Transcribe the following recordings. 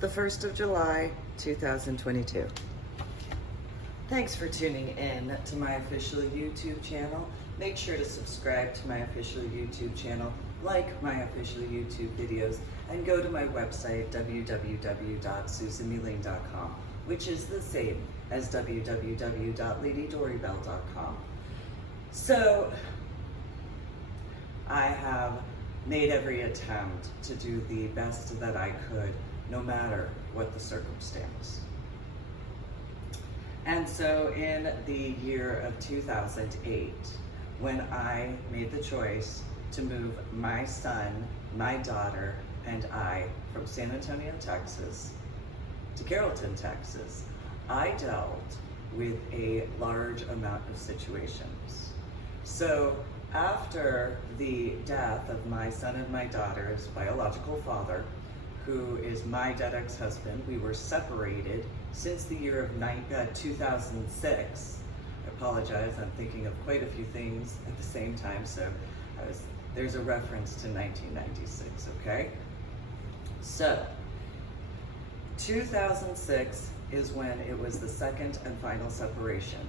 the 1st of July, 2022. Thanks for tuning in to my official YouTube channel. Make sure to subscribe to my official YouTube channel, like my official YouTube videos, and go to my website, www.susanmealing.com, which is the same as www.ladydoribell.com. So, I have made every attempt to do the best that I could, no matter what the circumstance. And so in the year of 2008, when I made the choice to move my son, my daughter, and I from San Antonio, Texas to Carrollton, Texas, I dealt with a large amount of situations. So after the death of my son and my daughter's biological father, who is my dead ex-husband, we were separated since the year of 2006. I apologize, I'm thinking of quite a few things at the same time, so there's a reference to 1996, okay? So, 2006 is when it was the second and final separation.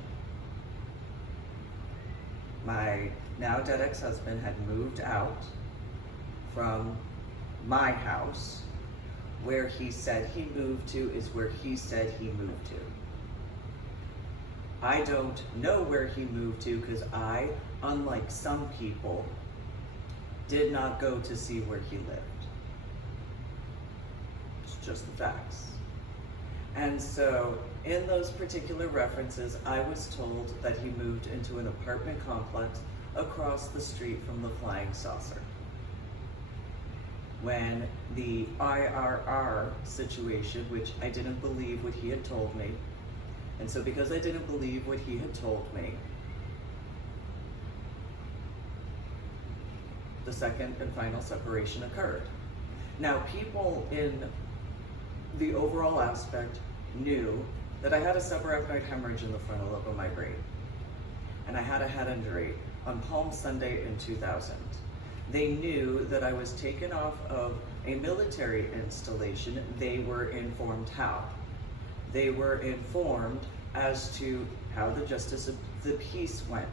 My now dead ex-husband had moved out from my house. Where he said he moved to is where he said he moved to. I don't know where he moved to because I, unlike some people, did not go to see where he lived. It's just the facts. And so, in those particular references, I was told that he moved into an apartment complex across the street from the Flying Saucer. When the IRR situation, which I didn't believe what he had told me, and so because I didn't believe what he had told me, the second and final separation occurred. Now, people in the overall aspect knew that I had a subarachnoid hemorrhage in the frontal lobe of my brain, and I had a head injury on Palm Sunday in 2000. They knew that I was taken off of a military installation. They were informed how. They were informed as to how the justice of the peace went.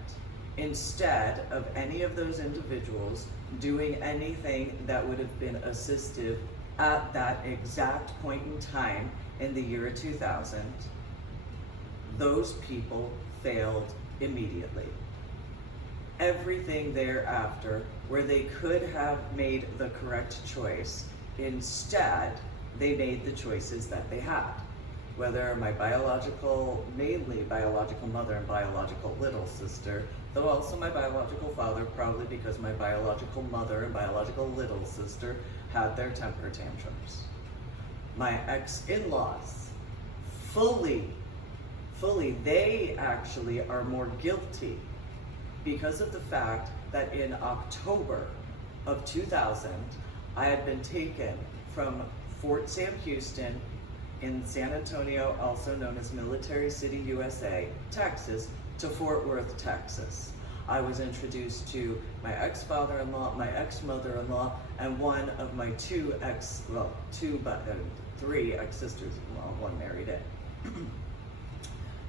Instead of any of those individuals doing anything that would have been assistive at that exact point in time in the year 2000, those people failed immediately. Everything thereafter, where they could have made the correct choice, instead, they made the choices that they had. Whether my mainly biological mother and biological little sister, though also my biological father, probably because my biological mother and biological little sister had their temper tantrums. My ex-in-laws, fully, they actually are more guilty because of the fact that in October of 2000, I had been taken from Fort Sam Houston in San Antonio, also known as Military City, USA, Texas, to Fort Worth, Texas. I was introduced to my ex-father-in-law, my ex-mother-in-law, and one of my three ex-sisters-in-law, one married in.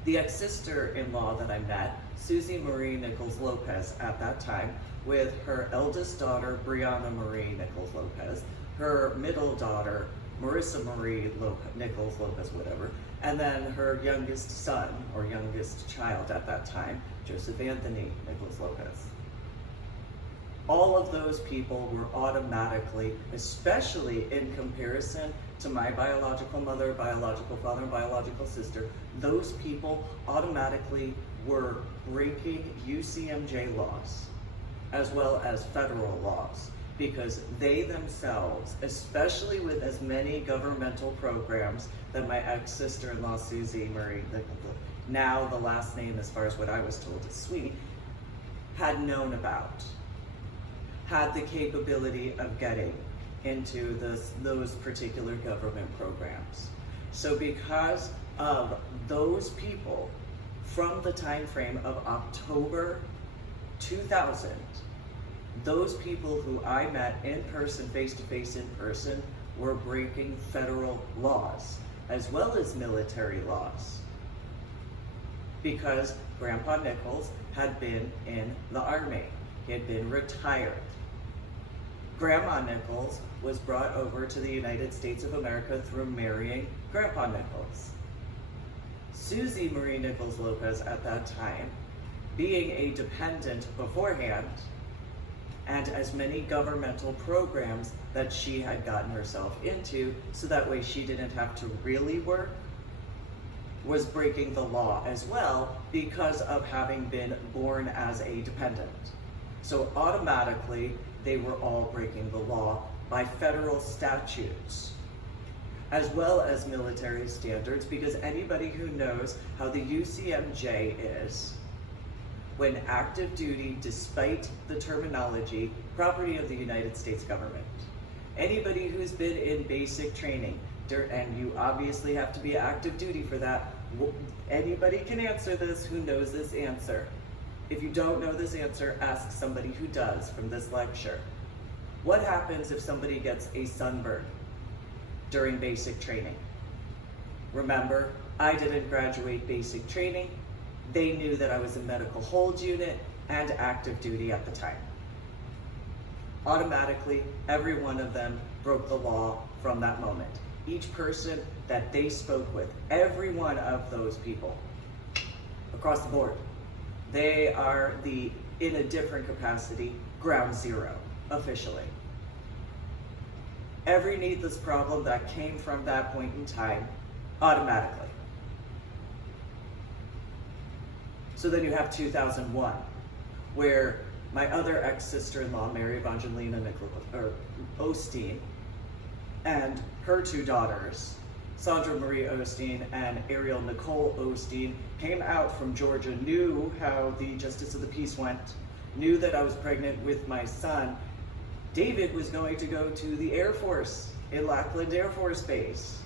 The ex-sister-in-law that I met, Susie Marie Nichols Lopez at that time, with her eldest daughter, Brianna Marie Nichols Lopez, her middle daughter, Marissa Marie Nichols Lopez, whatever, and then her youngest son, or youngest child at that time, Joseph Anthony Nichols Lopez. All of those people were automatically, especially in comparison to my biological mother, biological father, and biological sister, those people automatically were breaking UCMJ laws, as well as federal laws, because they themselves, especially with as many governmental programs that my ex-sister-in-law, Susie Marie, now the last name as far as what I was told is Sweet, had known about, had the capability of getting into those particular government programs. So because of those people, from the time frame of October 2000, those people who I met in person, face-to-face in person, were breaking federal laws as well as military laws, because Grandpa Nichols had been in the Army. He had been retired. Grandma Nichols was brought over to the United States of America through marrying Grandpa Nichols. Susie Marie Nichols Lopez at that time, being a dependent beforehand, and as many governmental programs that she had gotten herself into, so that way she didn't have to really work, was breaking the law as well because of having been born as a dependent. So automatically, they were all breaking the law by federal statutes, as well as military standards, because anybody who knows how the UCMJ is, when active duty, despite the terminology, property of the United States government. Anybody who's been in basic training, and you obviously have to be active duty for that, anybody can answer this who knows this answer. If you don't know this answer, ask somebody who does from this lecture. What happens if somebody gets a sunburn during basic training? Remember, I didn't graduate basic training. They knew that I was a medical hold unit and active duty at the time. Automatically, every one of them broke the law from that moment. Each person that they spoke with, every one of those people, across the board, they are in a different capacity, ground zero, officially. Every needless problem that came from that point in time, automatically. So then you have 2001, where my other ex-sister-in-law, Mary Evangelina Osteen, and her two daughters, Sandra Marie Osteen and Ariel Nicole Osteen, came out from Georgia, knew how the Justice of the Peace went, knew that I was pregnant with my son. David was going to go to the Air Force in Lackland Air Force Base.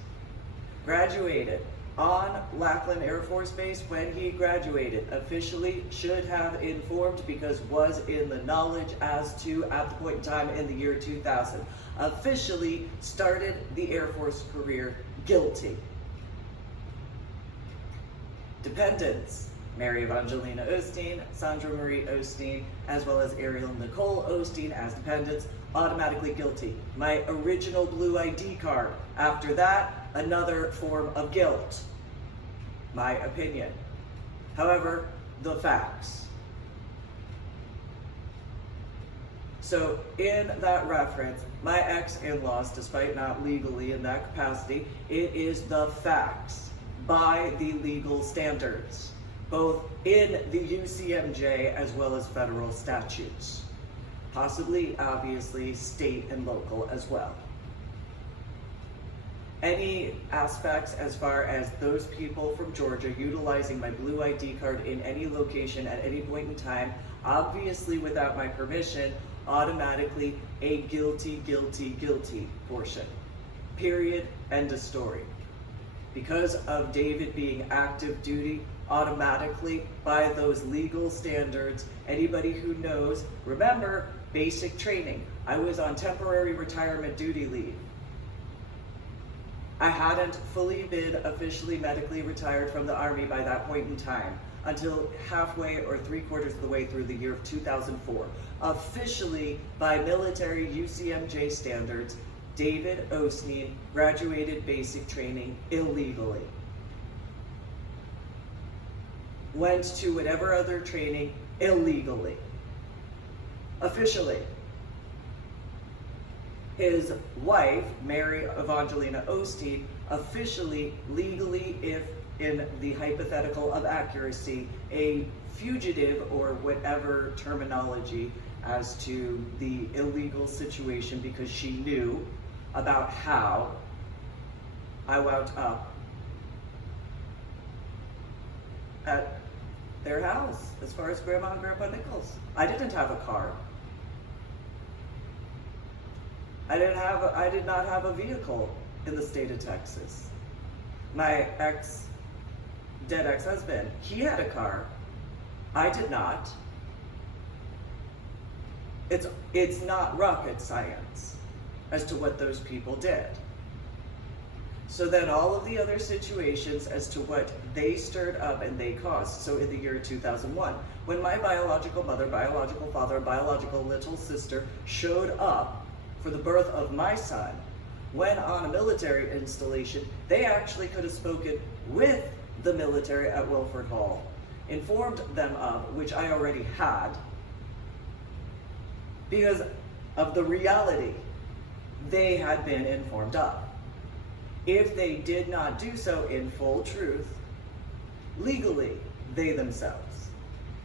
Graduated on Lackland Air Force Base when he graduated. Officially should have informed because was in the knowledge as to at the point in time in the year 2000. Officially started the Air Force career guilty. Dependents, Mary Evangelina Osteen, Sandra Marie Osteen, as well as Ariel Nicole Osteen as dependents, automatically guilty. My original blue ID card. After that, another form of guilt. My opinion. However, the facts. So in that reference, my ex-in-laws, despite not legally in that capacity, it is the facts by the legal standards, both in the UCMJ as well as federal statutes. Possibly, obviously, state and local as well. Any aspects as far as those people from Georgia utilizing my blue ID card in any location at any point in time, obviously without my permission, automatically a guilty, guilty, guilty portion. Period. End of story. Because of David being active duty, automatically by those legal standards, anybody who knows, remember, basic training. I was on temporary retirement duty leave. I hadn't fully been officially medically retired from the Army by that point in time until halfway or 3/4 of the way through the year of 2004. Officially, by military UCMJ standards, David Osteen graduated basic training illegally. Went to whatever other training illegally. Officially. His wife, Mary Evangelina Osteen, officially, legally, if in the hypothetical of accuracy, a fugitive or whatever terminology as to the illegal situation because she knew about how I wound up at their house as far as Grandma and Grandpa Nichols. I didn't have a car. I did not have a vehicle in the state of Texas. My dead ex-husband, he had a car. I did not. It's not rocket science. as to what those people did. So then all of the other situations as to what they stirred up and they caused. So in the year 2001, when my biological mother, biological father, biological little sister showed up for the birth of my son, when on a military installation, they actually could have spoken with the military at Wilford Hall, informed them of, which I already had, because of the reality they had been informed of. If they did not do so in full truth, legally, they themselves,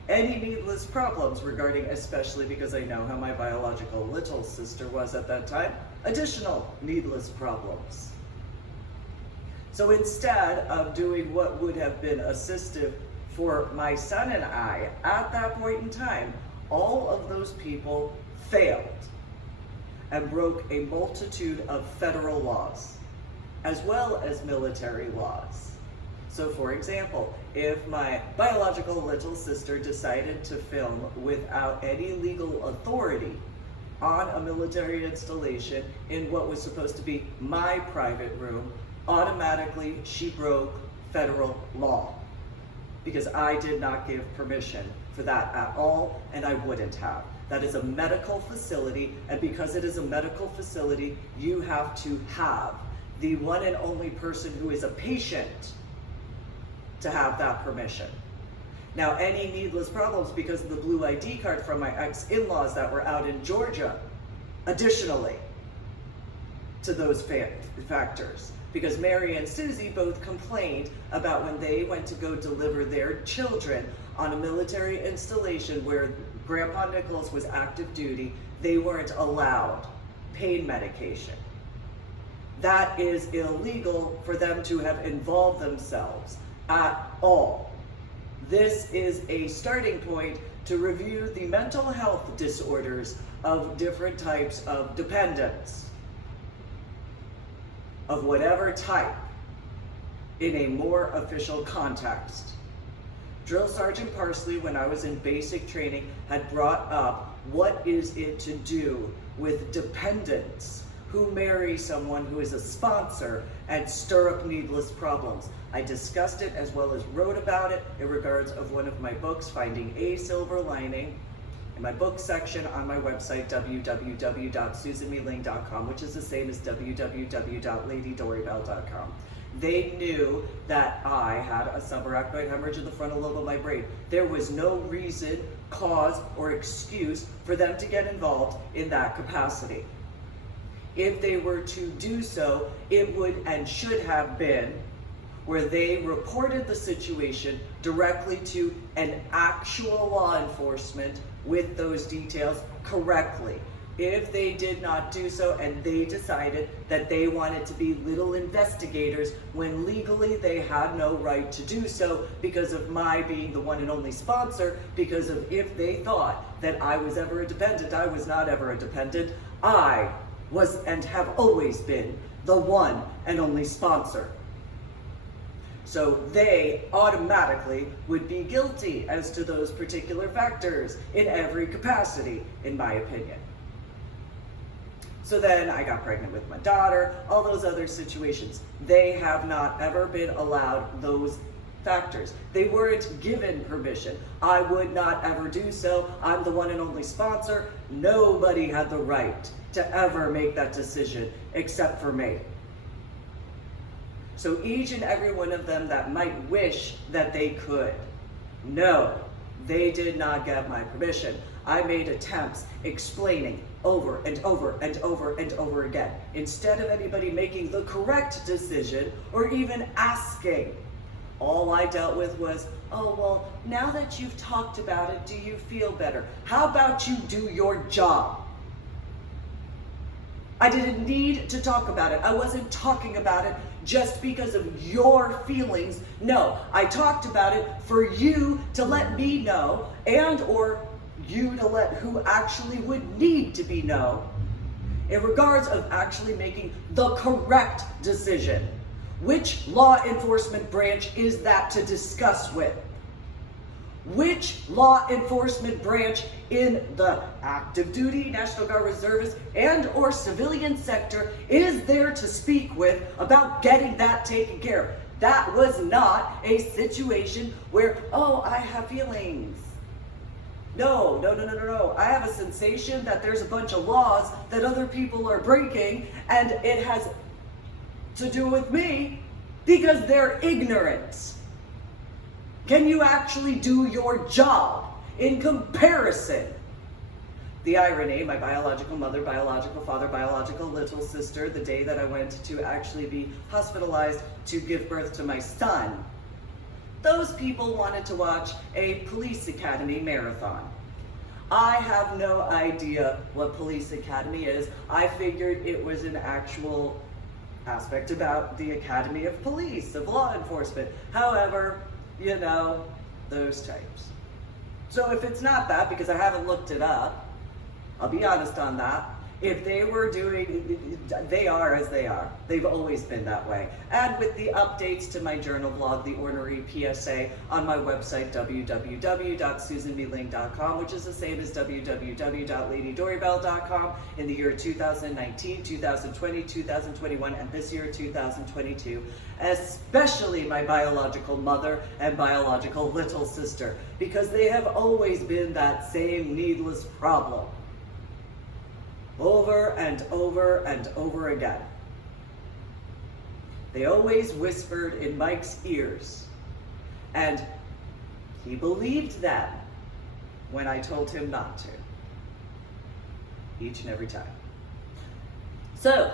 any needless problems regarding, especially because I know how my biological little sister was at that time, additional needless problems. So instead of doing what would have been assistive for my son and I at that point in time, all of those people failed and broke a multitude of federal laws, as well as military laws. So for example, if my biological little sister decided to film without any legal authority on a military installation in what was supposed to be my private room, automatically she broke federal law, because I did not give permission for that at all, and I wouldn't have. That is a medical facility, and because it is a medical facility, you have to have the one and only person who is a patient to have that permission. Now, any needless problems because of the blue ID card from my ex-in-laws that were out in Georgia, additionally to those factors, because Mary and Susie both complained about when they went to go deliver their children on a military installation where Grandpa Nichols was active duty, they weren't allowed pain medication. That is illegal for them to have involved themselves at all. This is a starting point to review the mental health disorders of different types of dependents, of whatever type, in a more official context. Drill Sergeant Parsley, when I was in basic training, had brought up what is it to do with dependents who marry someone who is a sponsor and stir up needless problems. I discussed it as well as wrote about it in regards of one of my books, Finding a Silver Lining, in my book section on my website, www.susanmeeling.com, which is the same as www.ladydoribell.com. They knew that I had a subarachnoid hemorrhage in the frontal lobe of my brain. There was no reason, cause, or excuse for them to get involved in that capacity. If they were to do so, it would and should have been where they reported the situation directly to an actual law enforcement with those details correctly. If they did not do so and they decided that they wanted to be little investigators when legally they had no right to do so because of my being the one and only sponsor, because of if they thought that I was ever a dependent, I was not ever a dependent. I was and have always been the one and only sponsor. So they automatically would be guilty as to those particular factors in every capacity, in my opinion. So then I got pregnant with my daughter, all those other situations. They have not ever been allowed those factors. They weren't given permission. I would not ever do so. I'm the one and only sponsor. Nobody had the right to ever make that decision except for me. So each and every one of them that might wish that they could, no, they did not get my permission. I made attempts explaining over and over and over and over again, instead of anybody making the correct decision or even asking. All I dealt with was, oh, well, now that you've talked about it, do you feel better? How about you do your job? I didn't need to talk about it. I wasn't talking about it just because of your feelings. No, I talked about it for you to let me know, and or you to let who actually would need to be know in regards of actually making the correct decision. Which law enforcement branch is that to discuss with? Which law enforcement branch in the active duty, National Guard reservist, and or civilian sector is there to speak with about getting that taken care of? That was not a situation where, oh, I have feelings. No. I have a sensation that there's a bunch of laws that other people are breaking, and it has to do with me because they're ignorant. Can you actually do your job in comparison? The irony, my biological mother, biological father, biological little sister, the day that I went to actually be hospitalized to give birth to my son, those people wanted to watch a police academy marathon. I have no idea what police academy is. I figured it was an actual aspect about the Academy of Police, of law enforcement. However, you know, those types. So if it's not that, because I haven't looked it up, I'll be honest on that. If they were doing, they are as they are. They've always been that way. And with the updates to my journal blog, the Ornery PSA, on my website, www.susanmeeling.com, which is the same as www.ladydorybell.com, in the year 2019, 2020, 2021, and this year, 2022, especially my biological mother and biological little sister, because they have always been that same needless problem. Over and over and over again. They always whispered in Mike's ears, and he believed them when I told him not to. Each and every time. So,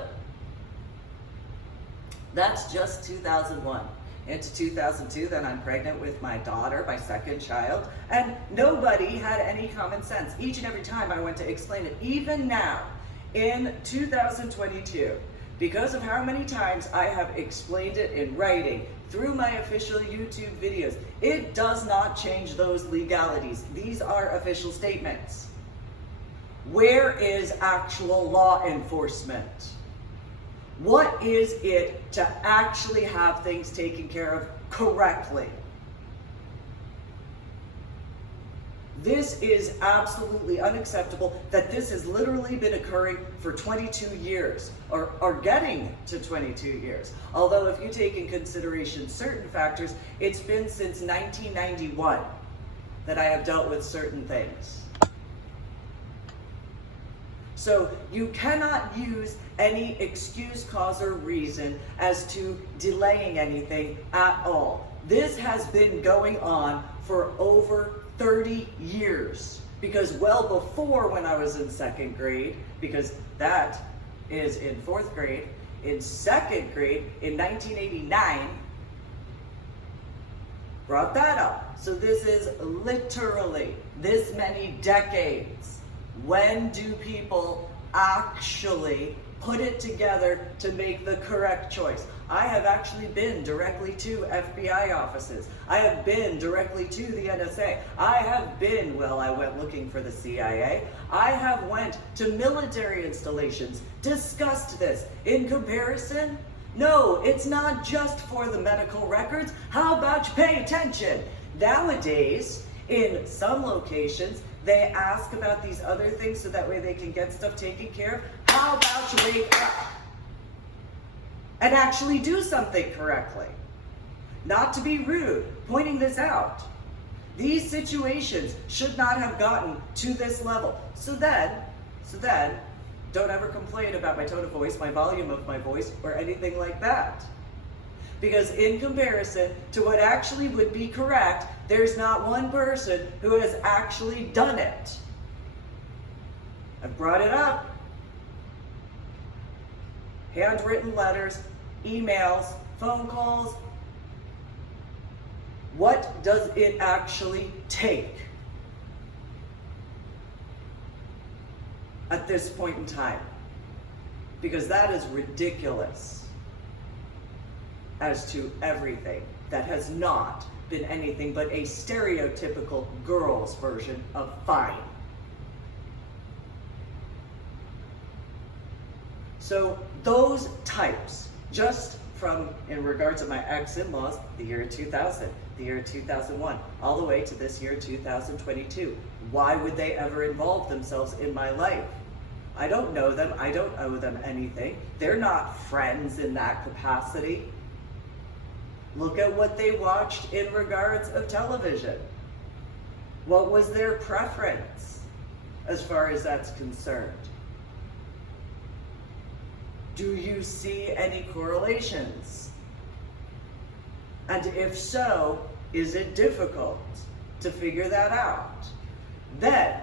that's just 2001. Into 2002, then I'm pregnant with my daughter, my second child, and nobody had any common sense. Each and every time I went to explain it, even now, in 2022, because of how many times I have explained it in writing, through my official YouTube videos, it does not change those legalities. These are official statements. Where is actual law enforcement? What is it to actually have things taken care of correctly? This is absolutely unacceptable that this has literally been occurring for 22 years, or getting to 22 years. Although if you take in consideration certain factors, it's been since 1991 that I have dealt with certain things. So you cannot use any excuse, cause, or reason as to delaying anything at all. This has been going on for over 30 years, because well before when I was in second grade, because that is in fourth grade, in second grade, in 1989, brought that up. So this is literally this many decades. When do people actually put it together to make the correct choice? I have actually been directly to FBI offices. I have been directly to the NSA. I have been, well, I went looking for the CIA. I have went to military installations, discussed this. In comparison, no, it's not just for the medical records. How about you pay attention? Nowadays, in some locations, they ask about these other things so that way they can get stuff taken care of. How about you wake up and actually do something correctly? Not to be rude, pointing this out. These situations should not have gotten to this level. So then, don't ever complain about my tone of voice, my volume of my voice, or anything like that. Because in comparison to what actually would be correct, there's not one person who has actually done it. I've brought it up. Handwritten letters, emails, phone calls. What does it actually take at this point in time? Because that is ridiculous as to everything that has not been anything but a stereotypical girl's version of fine. So those types, just from, in regards to my ex-in-laws, the year 2000, the year 2001, all the way to this year 2022. Why would they ever involve themselves in my life? I don't know them. I don't owe them anything. They're not friends in that capacity. Look at what they watched in regards of television. What was their preference as far as that's concerned? Do you see any correlations? And if so, is it difficult to figure that out? Then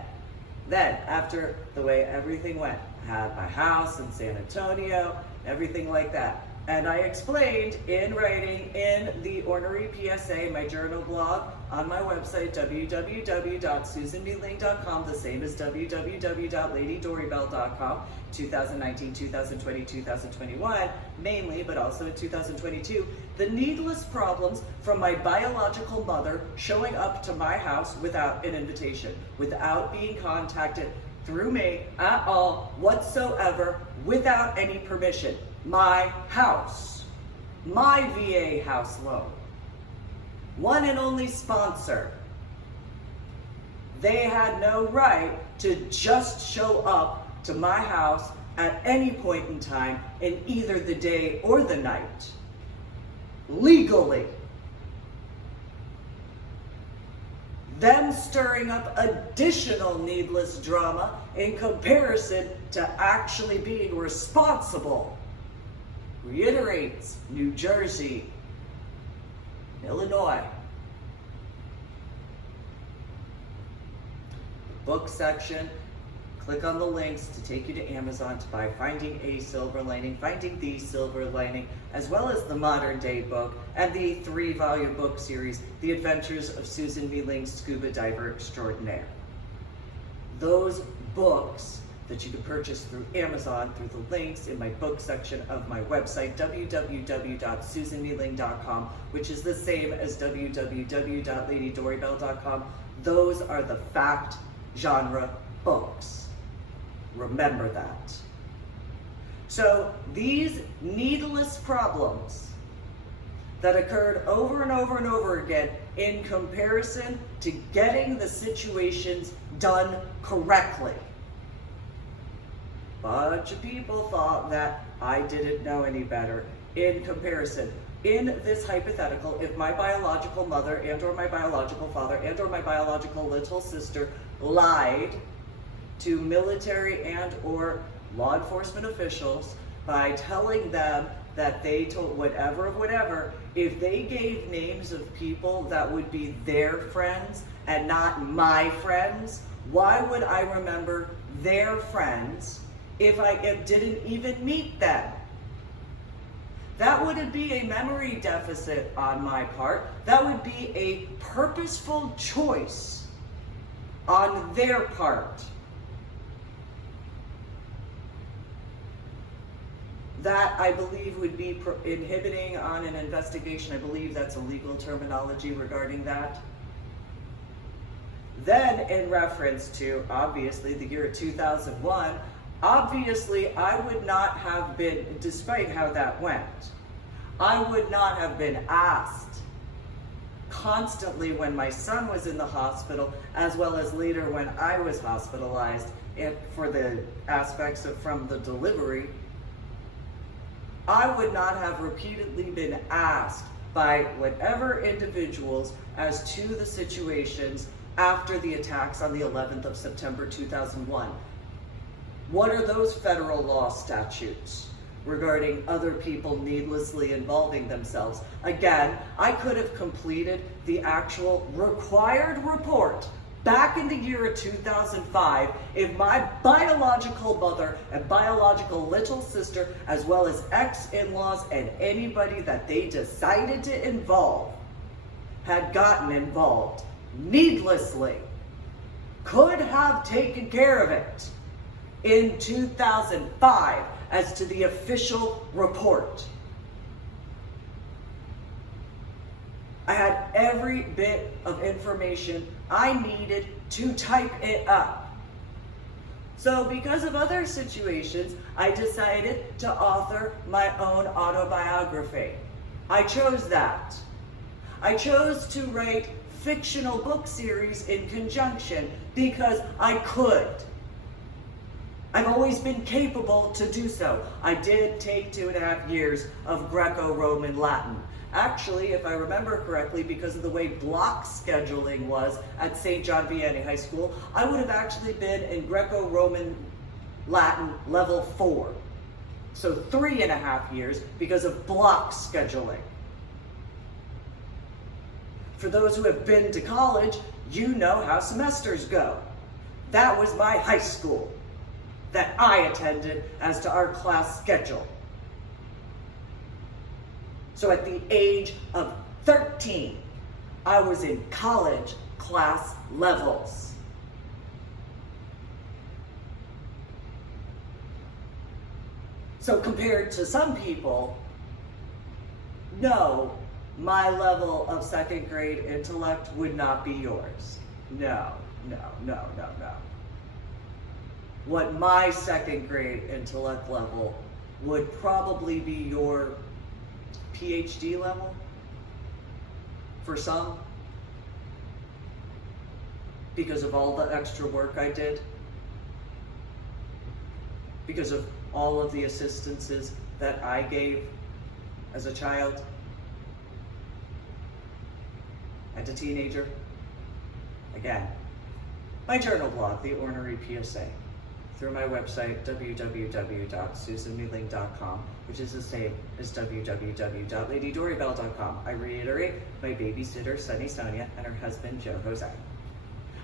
after the way everything went, I had my house in San Antonio, everything like that. And I explained in writing in the Ornery PSA, my journal blog, on my website, www.susanmeling.com, the same as www.ladydoribell.com, 2019, 2020, 2021, mainly, but also in 2022, the needless problems from my biological mother showing up to my house without an invitation, without being contacted through me at all whatsoever, without any permission. My house, my VA house loan, one and only sponsor. They had no right to just show up to my house at any point in time in either the day or the night, legally. Them stirring up additional needless drama in comparison to actually being responsible. Reiterates New Jersey, Illinois. Book section, click on the links to take you to Amazon to buy Finding a Silver Lining, Finding the Silver Lining, as well as the modern day book and the 3-volume book series, The Adventures of Susan Meling, Scuba Diver Extraordinaire. Those books that you can purchase through Amazon through the links in my book section of my website, www.susanmeling.com, which is the same as www.ladydoribell.com. Those are the fact genre books. Remember that. So these needless problems that occurred over and over and over again in comparison to getting the situations done correctly. Bunch of people thought that I didn't know any better in comparison. In this hypothetical, if my biological mother and or my biological father and or my biological little sister lied to military and or law enforcement officials by telling them that they told whatever of whatever, if they gave names of people that would be their friends and not my friends, why would I remember their friends if I didn't even meet them? That wouldn't be a memory deficit on my part. That would be a purposeful choice on their part. That, I believe, would be inhibiting on an investigation. I believe that's a legal terminology regarding that. Then, in reference to, obviously, the year 2001, obviously, I would not have been, despite how that went, I would not have been asked constantly when my son was in the hospital, as well as later when I was hospitalized for the aspects of from the delivery. I would not have repeatedly been asked by whatever individuals as to the situations after the attacks on the 11th of September 2001. What are those federal law statutes regarding other people needlessly involving themselves? Again, I could have completed the actual required report back in the year 2005 if my biological mother and biological little sister, as well as ex-in-laws and anybody that they decided to involve, had gotten involved needlessly, could have taken care of it in 2005 as to the official report. I had every bit of information I needed to type it up. So because of other situations, I decided to author my own autobiography. I chose that. I chose to write fictional book series in conjunction because I could. I've always been capable to do so. I did take 2.5 years of Greco-Roman Latin. Actually, if I remember correctly, because of the way block scheduling was at St. John Vianney High School, I would have actually been in Greco-Roman Latin level 4. So 3.5 years because of block scheduling. For those who have been to college, you know how semesters go. That was my high school that I attended as to our class schedule. So at the age of 13, I was in college class levels. So compared to some people, no, my level of second grade intellect would not be yours. No. What my second grade intellect level would probably be your PhD level for some, because of all the extra work I did, because of all of the assistances that I gave as a child and a teenager. Again, my journal blog, The Ornery PSA, through my website, www.susanmealing.com, which is the same as www.ladydorybell.com. I reiterate, my babysitter, Sunny Sonia, and her husband, Joe Jose.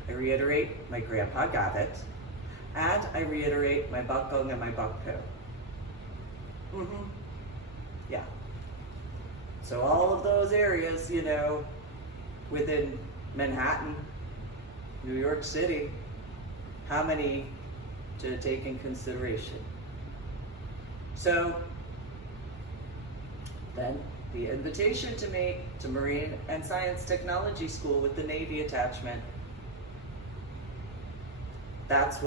I reiterate, my grandpa got it. And I reiterate, my bakong and my bakpo. Yeah. So all of those areas, you know, within Manhattan, New York City, how many to take in consideration? So then the invitation to me to Marine and Science Technology School with the Navy attachment, that's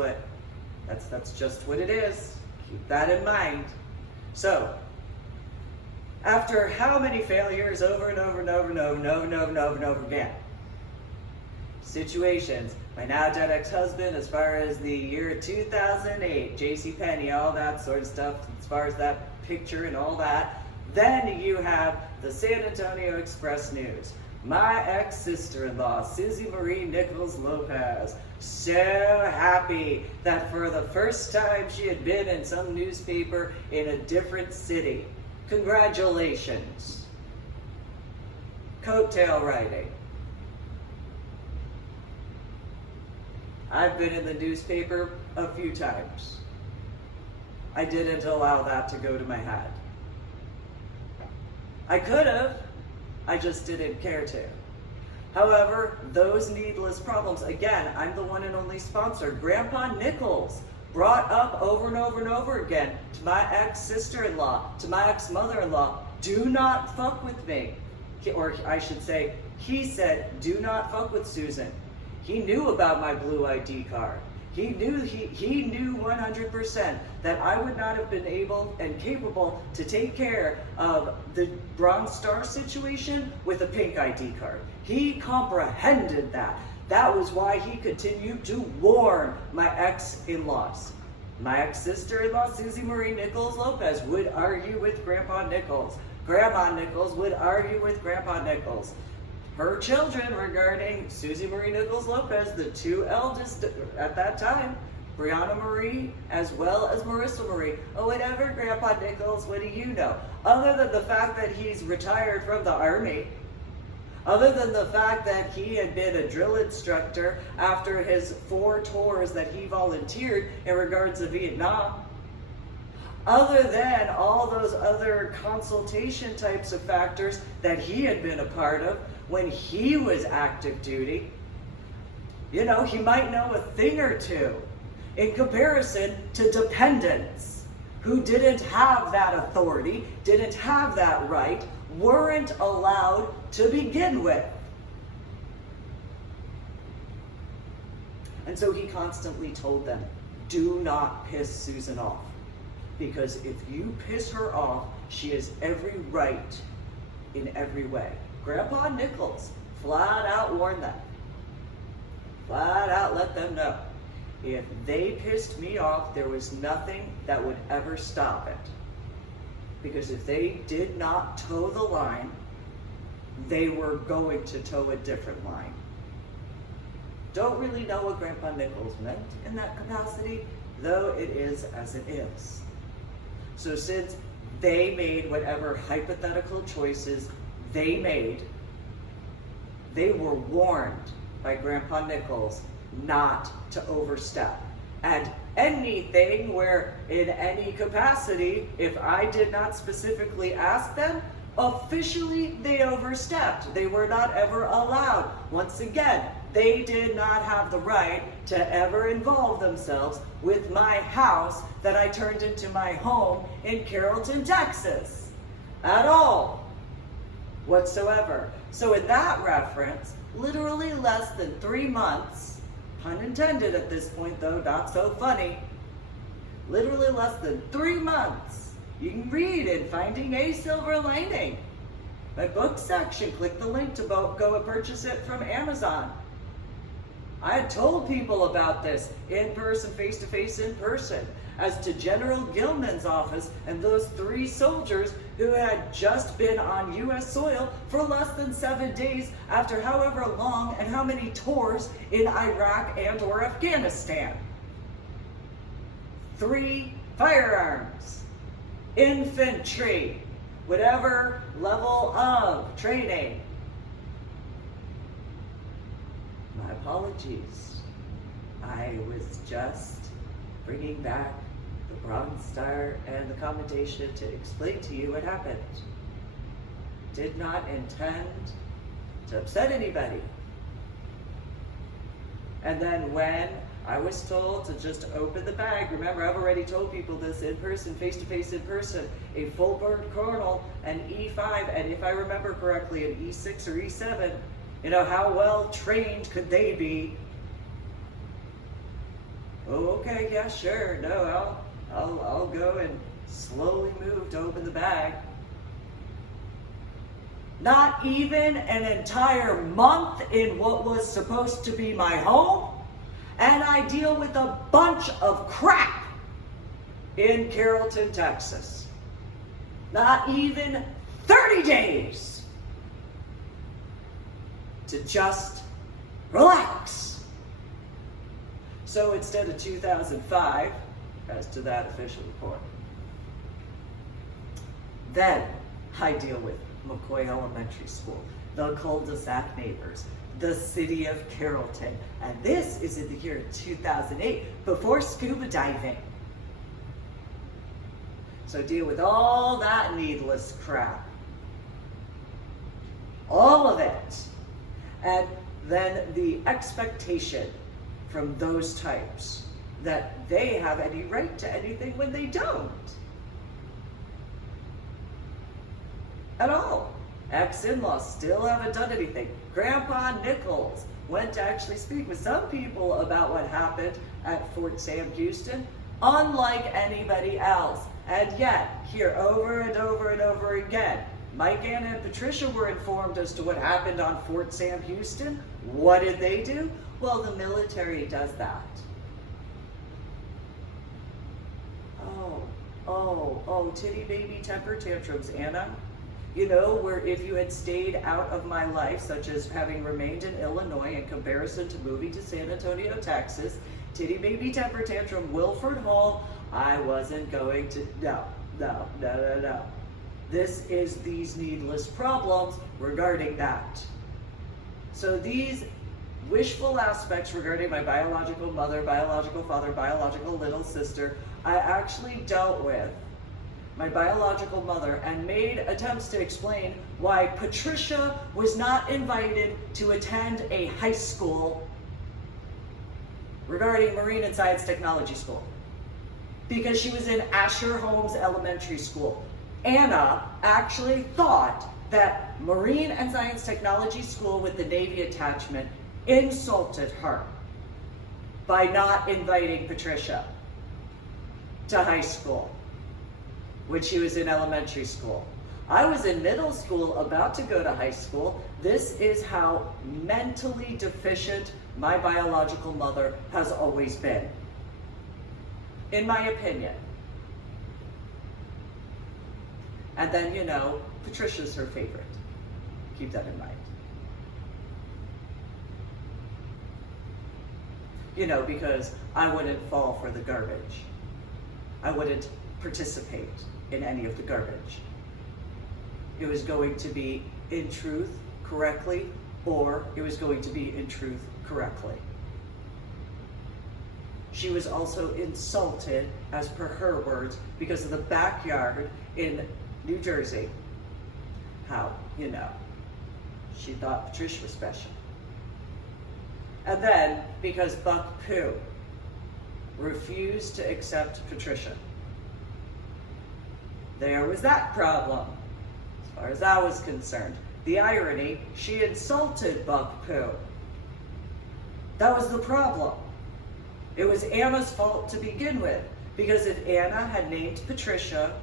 just what it is. Keep that in mind. So after how many failures over and over and over and over and over and over and over and over again, situations, my now dead ex-husband, as far as the year 2008, JCPenney, all that sort of stuff, as far as that picture and all that. Then you have the San Antonio Express News. My ex-sister-in-law, Susie Marie Nichols Lopez, so happy that for the first time she had been in some newspaper in a different city. Congratulations. Coattail writing. I've been in the newspaper a few times. I didn't allow that to go to my head. I could have, I just didn't care to. However, those needless problems, again, I'm the one and only sponsor. Grandpa Nichols brought up over and over and over again to my ex-sister-in-law, to my ex-mother-in-law, do not fuck with me. Or I should say, he said, do not fuck with Susan. He knew about my blue ID card. He knew 100% that I would not have been able and capable to take care of the Bronze Star situation with a pink ID card. He comprehended that. That was why he continued to warn my ex-in-laws. My ex-sister-in-law, Susie Marie Nichols Lopez, would argue with Grandpa Nichols. Grandma Nichols would argue with Grandpa Nichols. Her children regarding Susie Marie Nichols Lopez, the two eldest at that time, Brianna Marie as well as Marissa Marie. Oh, whatever, Grandpa Nichols, what do you know? Other than the fact that he's retired from the Army, other than the fact that he had been a drill instructor after his 4 tours that he volunteered in regards to Vietnam, other than all those other consultation types of factors that he had been a part of when he was active duty, you know, he might know a thing or two in comparison to dependents who didn't have that authority, didn't have that right, weren't allowed to begin with. And so he constantly told them, do not piss Susan off. Because if you piss her off, she has every right in every way. Grandpa Nichols flat out warned them. Flat out let them know. If they pissed me off, there was nothing that would ever stop it. Because if they did not toe the line, they were going to toe a different line. Don't really know what Grandpa Nichols meant in that capacity, though it is as it is. So since they made whatever hypothetical choices they made, they were warned by Grandpa Nichols not to overstep. And anything where in any capacity, if I did not specifically ask them, officially they overstepped. They were not ever allowed. Once again, they did not have the right to ever involve themselves with my house that I turned into my home in Carrollton, Texas. At all. Whatsoever. So in that reference, literally less than 3 months, pun intended at this point though, not so funny, literally less than 3 months, you can read in Finding a Silver Lining, my book section, click the link to go and purchase it from Amazon. I had told people about this in person, face-to-face in person, as to General Gilman's office and those 3 soldiers who had just been on U.S. soil for less than 7 days after however long and how many tours in Iraq and or Afghanistan. 3 firearms, infantry, whatever level of training. My apologies. I was just bringing back the Bronze Star and the commendation to explain to you what happened. Did not intend to upset anybody. And then when I was told to just open the bag, remember I've already told people this in person, face-to-face in person, a full-bird colonel, an E5, and if I remember correctly, an E6 or E7, you know, how well trained could they be? Oh, okay, yeah, sure, no, I'll go and slowly move to open the bag. Not even an entire month in what was supposed to be my home, and I deal with a bunch of crap in Carrollton, Texas. Not even 30 days to just relax. So instead of 2005, as to that official report, then I deal with McCoy Elementary School, the cul-de-sac neighbors, the city of Carrollton, and this is in the year 2008, before scuba diving. So deal with all that needless crap. All of it. And then the expectation from those types that they have any right to anything when they don't. At all. Ex-in-laws still haven't done anything. Grandpa Nichols went to actually speak with some people about what happened at Fort Sam Houston, unlike anybody else. And yet, here over and over and over again, Mike, Anna, and Patricia were informed as to what happened on Fort Sam Houston. What did they do? Well, the military does that. Titty baby temper tantrums, Anna. You know, where if you had stayed out of my life, such as having remained in Illinois in comparison to moving to San Antonio, Texas, titty baby temper tantrum, Wilford Hall, I wasn't going to, no. This is these needless problems regarding that. So these wishful aspects regarding my biological mother, biological father, biological little sister, I actually dealt with my biological mother and made attempts to explain why Patricia was not invited to attend a high school regarding Marine and Science Technology School, because she was in Asher Holmes Elementary School. Anna actually thought that Marine and Science Technology School with the Navy attachment insulted her by not inviting Patricia. to high school when she was in elementary school. I was in middle school, about to go to high school. This is how mentally deficient my biological mother has always been, in my opinion. And then, you know, Patricia's her favorite. Keep that in mind. You know, because I wouldn't fall for the garbage. I wouldn't participate in any of the garbage. It was going to be in truth correctly, or it was going to be in truth correctly. She was also insulted, as per her words, because of the backyard in New Jersey. How, you know, she thought Patricia was special. And then, because Buck Pooh refused to accept Patricia, there was that problem, as far as I was concerned. The irony, she insulted Buck Pooh. That was the problem. It was Anna's fault to begin with, because if Anna had named Patricia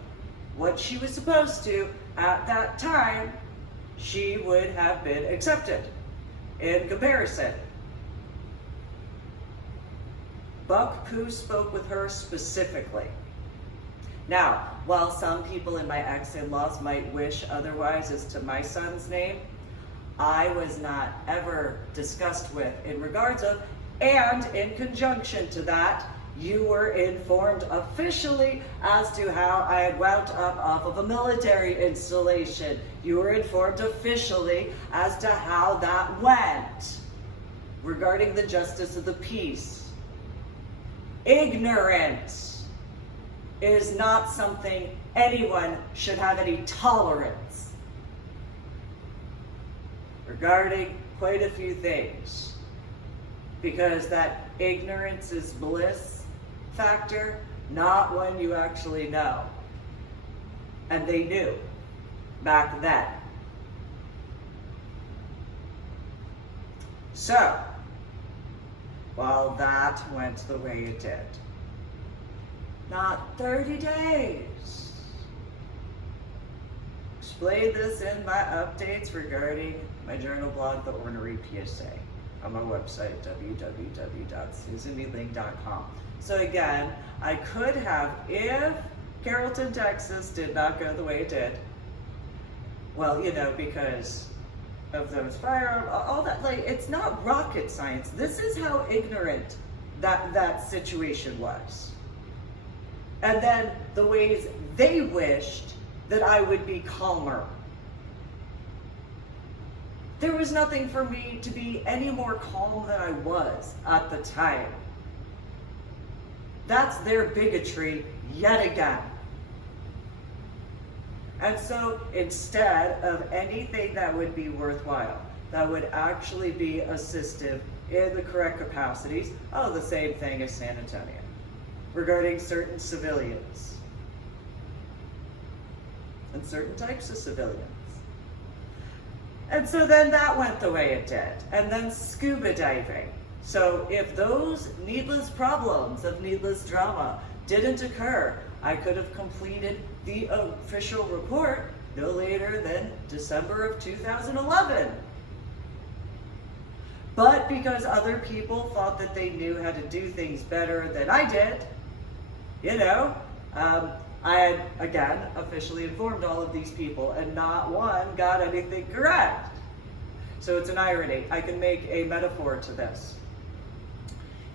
what she was supposed to at that time, she would have been accepted in comparison. Buck Pooh spoke with her specifically. Now, while some people in my ex-in-laws might wish otherwise as to my son's name, I was not ever discussed with in regards of, and in conjunction to that, you were informed officially as to how I had wound up off of a military installation. You were informed officially as to how that went regarding the justice of the peace. Ignorance is not something anyone should have any tolerance regarding quite a few things, because that ignorance is bliss factor, not when you actually know. And they knew back then. So, while that went the way it did, not 30 days. Explain this in my updates regarding my journal blog, The Ornery PSA, on my website, www.susanmeling.com. So again, I could have, if Carrollton, Texas did not go the way it did, well, you know, because of those firearms, all that, like, it's not rocket science. This is how ignorant that situation was. And then the ways they wished that I would be calmer. There was nothing for me to be any more calm than I was at the time. That's their bigotry yet again. And so instead of anything that would be worthwhile, that would actually be assistive in the correct capacities, the same thing as San Antonio, regarding certain civilians and certain types of civilians. And so then that went the way it did. And then scuba diving. So if those needless problems of needless drama didn't occur, I could have completed the official report no later than December of 2011. But because other people thought that they knew how to do things better than I did, you know, I had, again, officially informed all of these people, and not one got anything correct. So it's an irony. I can make a metaphor to this.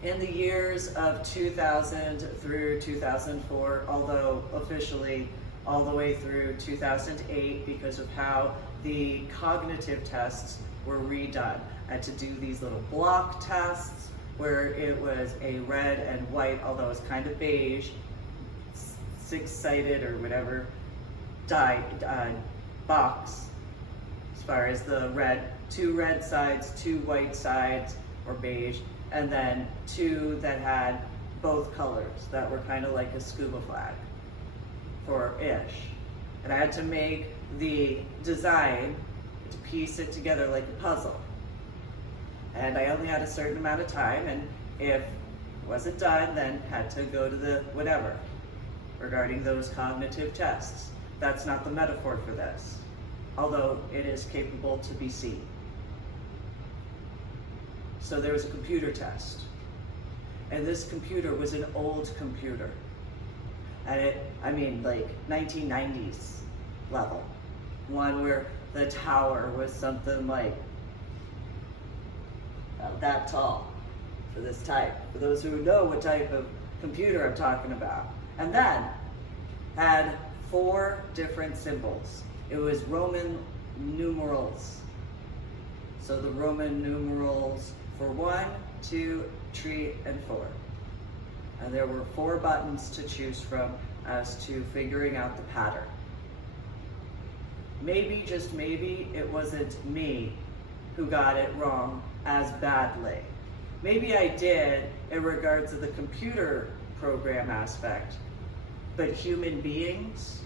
In the years of 2000 through 2004, although officially all the way through 2008, because of how the cognitive tests were redone. I had to do these little block tests where it was a red and white, although it's kind of beige, six-sided or whatever box, as far as the red, 2 red sides, 2 white sides, or beige, and then 2 that had both colors that were kind of like a scuba flag for ish. And I had to make the design to piece it together like a puzzle. And I only had a certain amount of time, and if it wasn't done, then had to go to the whatever. regarding those cognitive tests. That's not the metaphor for this, although it is capable to be seen. So there was a computer test, and this computer was an old computer. And like 1990s level. One where the tower was something like that tall for this type, for those who know what type of computer I'm talking about. And then had 4 different symbols. It was Roman numerals. So the Roman numerals for 1, 2, 3, and 4. And there were 4 buttons to choose from as to figuring out the pattern. Maybe, just maybe, it wasn't me who got it wrong as badly. Maybe I did in regards to the computer program aspect, but human beings,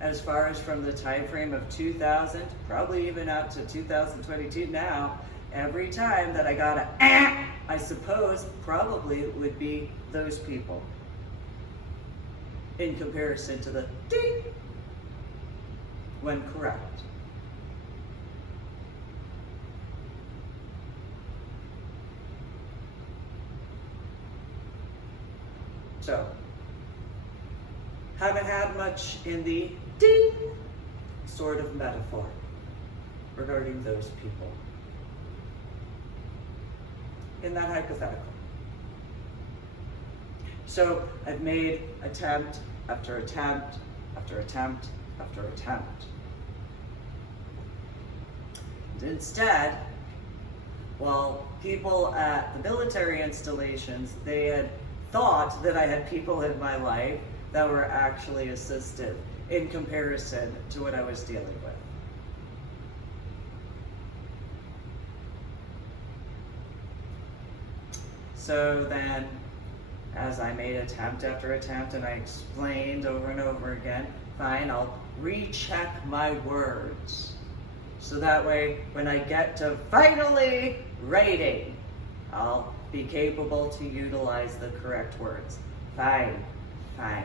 as far as from the time frame of 2000, probably even out to 2022 now, every time that I got a I suppose probably it would be those people in comparison to the ding when correct. So, haven't had much in the ding sort of metaphor regarding those people in that hypothetical. So I've made attempt after attempt after attempt after attempt. And instead, well, people at the military installations, they had thought that I had people in my life that were actually assistive in comparison to what I was dealing with. So then, as I made attempt after attempt and I explained over and over again, fine, I'll recheck my words. So that way, when I get to finally writing, I'll be capable to utilize the correct words. Fine, fine.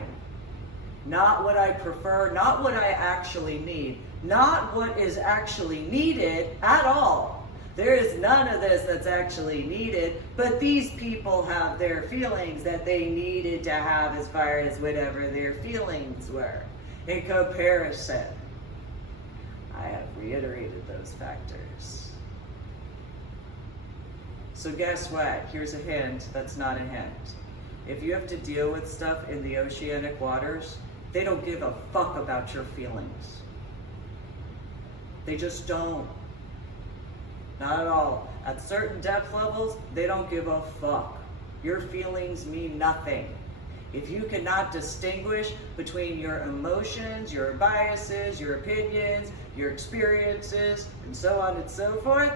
Not what I prefer, not what I actually need, not what is actually needed at all. There is none of this that's actually needed, but these people have their feelings that they needed to have as far as whatever their feelings were. In comparison, I have reiterated those factors. So guess what? Here's a hint that's not a hint. If you have to deal with stuff in the oceanic waters, they don't give a fuck about your feelings. They just don't. Not at all. At certain depth levels, they don't give a fuck. Your feelings mean nothing. If you cannot distinguish between your emotions, your biases, your opinions, your experiences, and so on and so forth,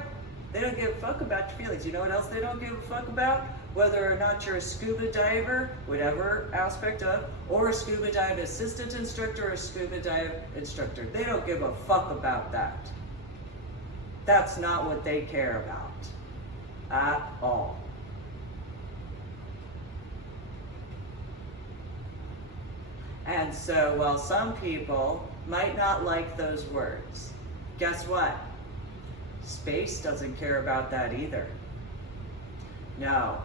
they don't give a fuck about your feelings. You know what else they don't give a fuck about? Whether or not you're a scuba diver, whatever aspect of, or a scuba dive assistant instructor or a scuba dive instructor. They don't give a fuck about that. That's not what they care about at all. And so, while some people might not like those words, guess what? Space doesn't care about that either. No.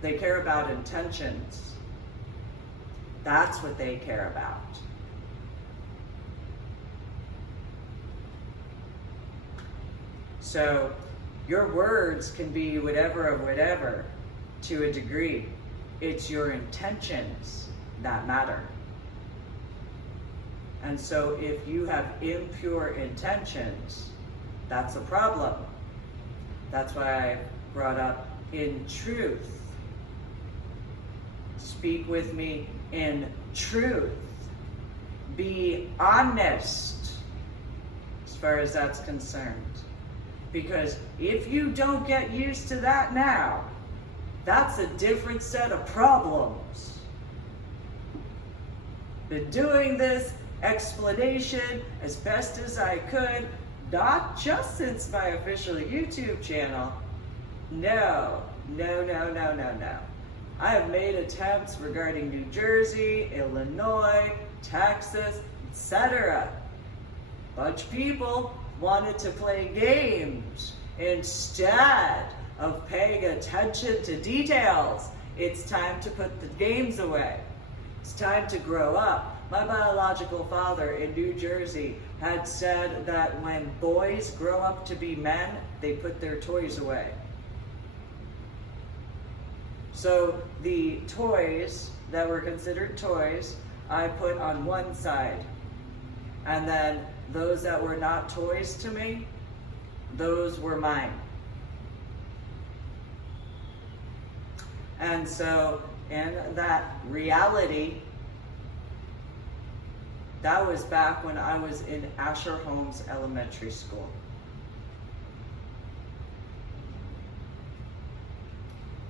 They care about intentions. That's what they care about. So your words can be whatever of whatever to a degree. It's your intentions that matter. And so if you have impure intentions, that's a problem. That's why I brought up in truth. Speak with me in truth. Be honest as far as that's concerned. Because if you don't get used to that now, that's a different set of problems. Been doing this explanation as best as I could, not just since my official YouTube channel. No. I have made attempts regarding New Jersey, Illinois, Texas, etc. A bunch of people wanted to play games instead of paying attention to details. It's time to put the games away. It's time to grow up. My biological father in New Jersey had said that when boys grow up to be men, they put their toys away. So the toys that were considered toys, I put on one side. And then those that were not toys to me, those were mine. And so in that reality, that was back when I was in Asher Holmes Elementary School.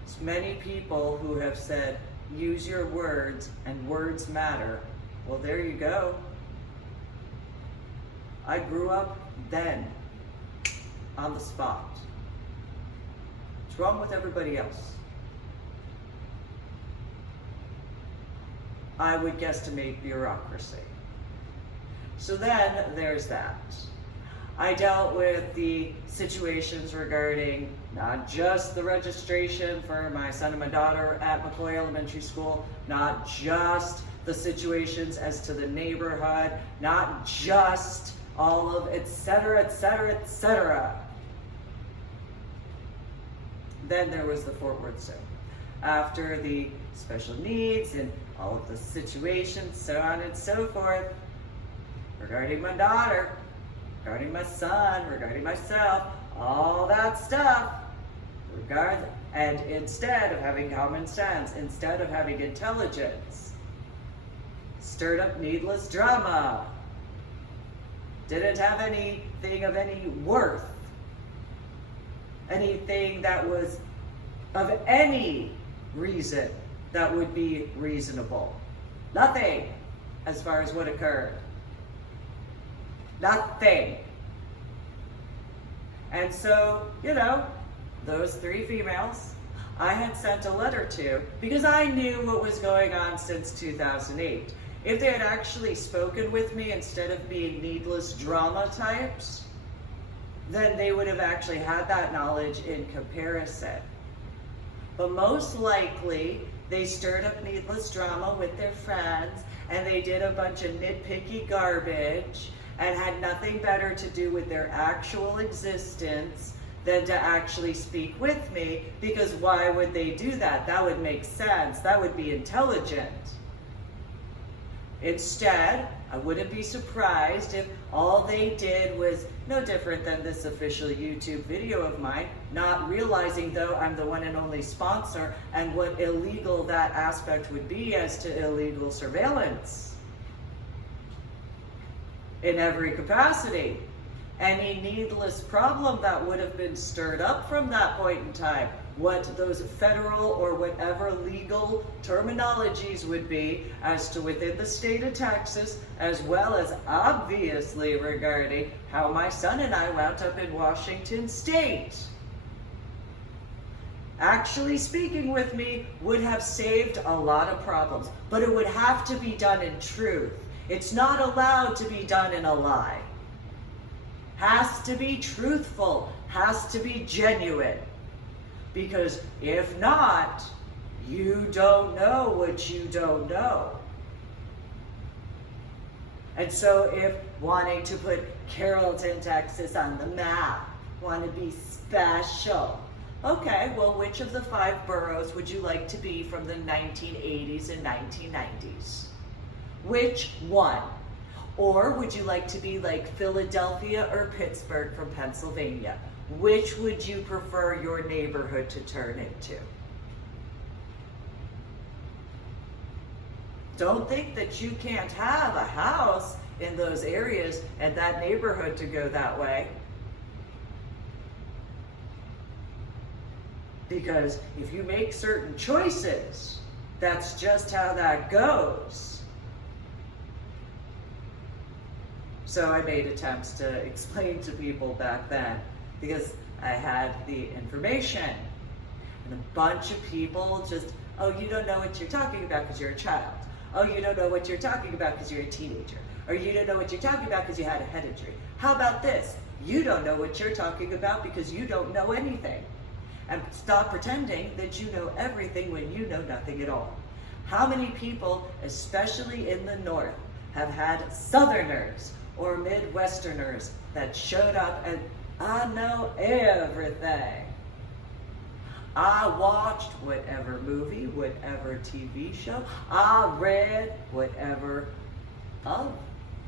There's many people who have said, use your words and words matter. Well, there you go. I grew up then, on the spot. What's wrong with everybody else? I would guesstimate bureaucracy. So then there's that. I dealt with the situations regarding not just the registration for my son and my daughter at McCoy Elementary School, not just the situations as to the neighborhood, not just all of et cetera, et cetera, et cetera. Then there was the forward zone. After the special needs and all of the situations, so on and so forth, regarding my daughter, regarding my son, regarding myself, all that stuff, and instead of having common sense, instead of having intelligence, stirred up needless drama, didn't have anything of any worth, anything that was of any reason that would be reasonable. Nothing as far as what occurred. Nothing. And so, those three females I had sent a letter to because I knew what was going on since 2008. If they had actually spoken with me instead of being needless drama types, then they would have actually had that knowledge in comparison. But most likely, they stirred up needless drama with their friends, and they did a bunch of nitpicky garbage, and had nothing better to do with their actual existence than to actually speak with me, because why would they do that? That would make sense. That would be intelligent. Instead, I wouldn't be surprised if all they did was no different than this official YouTube video of mine, not realizing though I'm the one and only sponsor and what illegal that aspect would be as to illegal surveillance. In every capacity. Any needless problem that would have been stirred up from that point in time, what those federal or whatever legal terminologies would be as to within the state of Texas, as well as obviously regarding how my son and I wound up in Washington State. Actually speaking with me would have saved a lot of problems, but it would have to be done in truth. It's not allowed to be done in a lie. Has to be truthful, has to be genuine. Because if not, you don't know what you don't know. And so if wanting to put Carrollton, Texas on the map, want to be special, okay, well, which of the 5 boroughs would you like to be from the 1980s and 1990s? Which one? Or would you like to be like Philadelphia or Pittsburgh from Pennsylvania? Which would you prefer your neighborhood to turn into? Don't think that you can't have a house in those areas and that neighborhood to go that way. Because if you make certain choices, that's just how that goes. So I made attempts to explain to people back then because I had the information. And a bunch of people just Oh, you don't know what you're talking about because you're a child. Oh, you don't know what you're talking about because you're a teenager. Or you don't know what you're talking about because you had a head injury. How about this? You don't know what you're talking about because you don't know anything. And stop pretending that you know everything when you know nothing at all. How many people, especially in the North, have had Southerners or Midwesterners that showed up and I know everything. I watched whatever movie, whatever TV show, I read whatever of.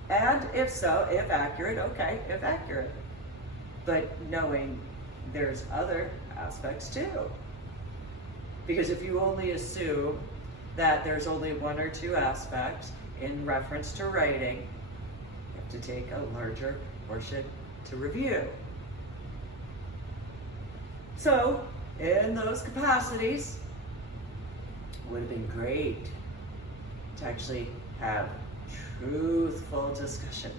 And if so, if accurate, okay, if accurate. But knowing there's other aspects too. Because if you only assume that there's only one or two aspects in reference to writing, you have to take a larger portion to review. So, in those capacities, it would have been great to actually have truthful discussions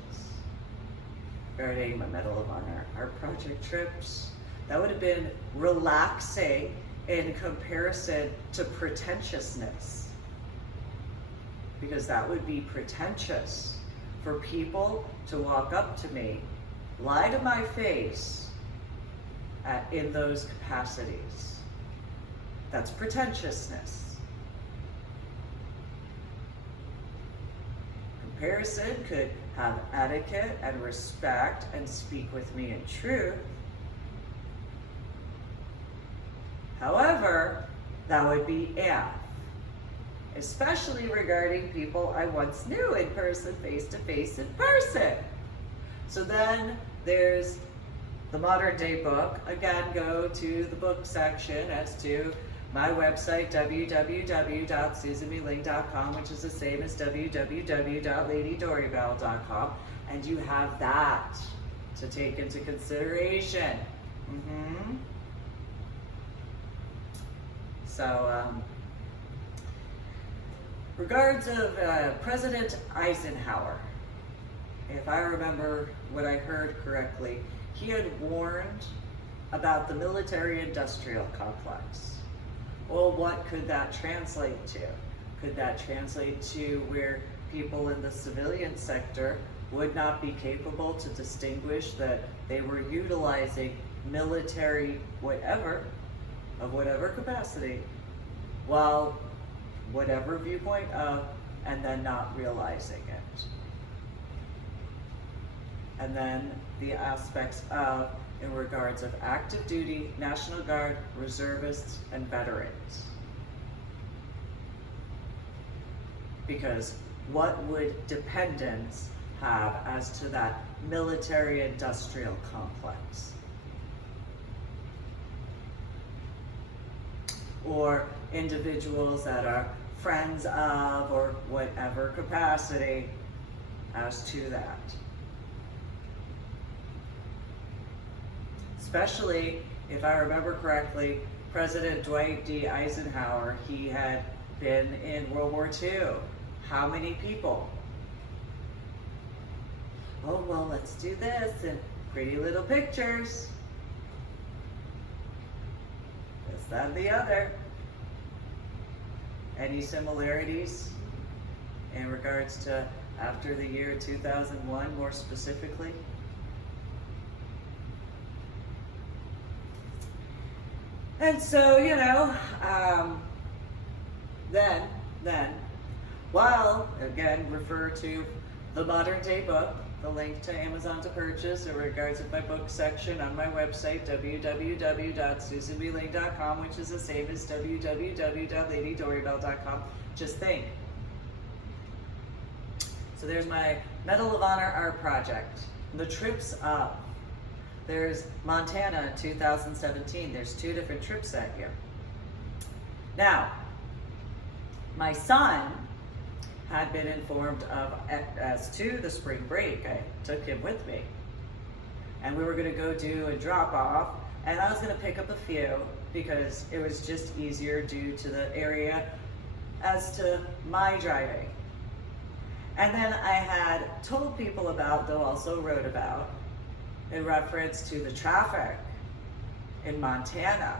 regarding my Medal of Honor, our project trips. That would have been relaxing in comparison to pretentiousness. Because that would be pretentious for people to walk up to me, lie to my face, in those capacities. That's pretentiousness. Comparison could have etiquette and respect and speak with me in truth. However, that would be especially regarding people I once knew in person, face to face in person. So then there's the modern day book. Again, go to the book section as to my website, www.susanmeling.com, which is the same as www.ladydoribelle.com, and you have that to take into consideration. So, regards of President Eisenhower, if I remember what I heard correctly, he had warned about the military-industrial complex. Well, what could that translate to? Could that translate to where people in the civilian sector would not be capable to distinguish that they were utilizing military whatever, of whatever capacity, while whatever viewpoint of, and then not realizing it? And then the aspects of, in regards of active duty, National Guard, reservists, and veterans. Because what would dependents have as to that military-industrial complex? Or individuals that are friends of, or whatever capacity as to that. Especially, if I remember correctly, President Dwight D. Eisenhower, he had been in World War II. How many people? Oh, well, let's do this, and pretty little pictures. This, that, and the other. Any similarities in regards to after the year 2001, more specifically? And so, you know, then, while, again, refer to the modern day book, the link to Amazon to purchase in regards to my book section on my website, www.susanmeling.com, which is the same as www.ladydoribelle.com. Just think. So there's my Medal of Honor art project. The trips up. There's Montana 2017. There's 2 different trips that year. Now, my son had been informed of as to the spring break. I took him with me. And we were gonna go do a drop off, and I was gonna pick up a few because it was just easier due to the area as to my driving. And then I had told people about, though also wrote about, in reference to the traffic in Montana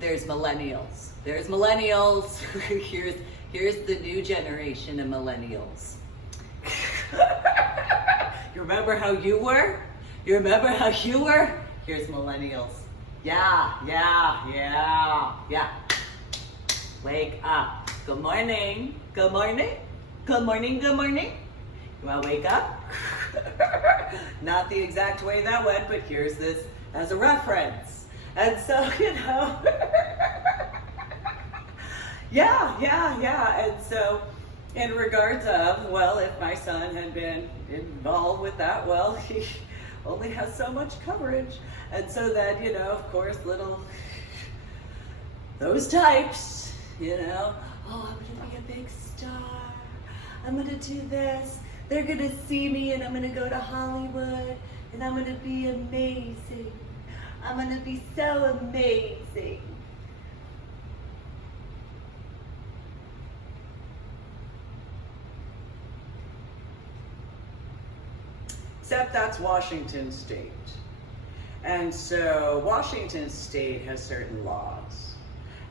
There's millennials. There's millennials. Here's the new generation of millennials. You remember how you were? You remember how you were? Here's millennials. Yeah. Wake up. Good morning. Good morning. Good morning. Good morning. You wanna wake up? Not the exact way that went, but here's this as a reference. And so, yeah. And so, in regards of, well, if my son had been involved with that, well, he only has so much coverage. And so that, of course, those types, oh, I'm gonna be a big star. I'm gonna do this. They're gonna see me and I'm gonna go to Hollywood and I'm gonna be amazing. I'm gonna be so amazing. Except that's Washington State. And so Washington State has certain laws.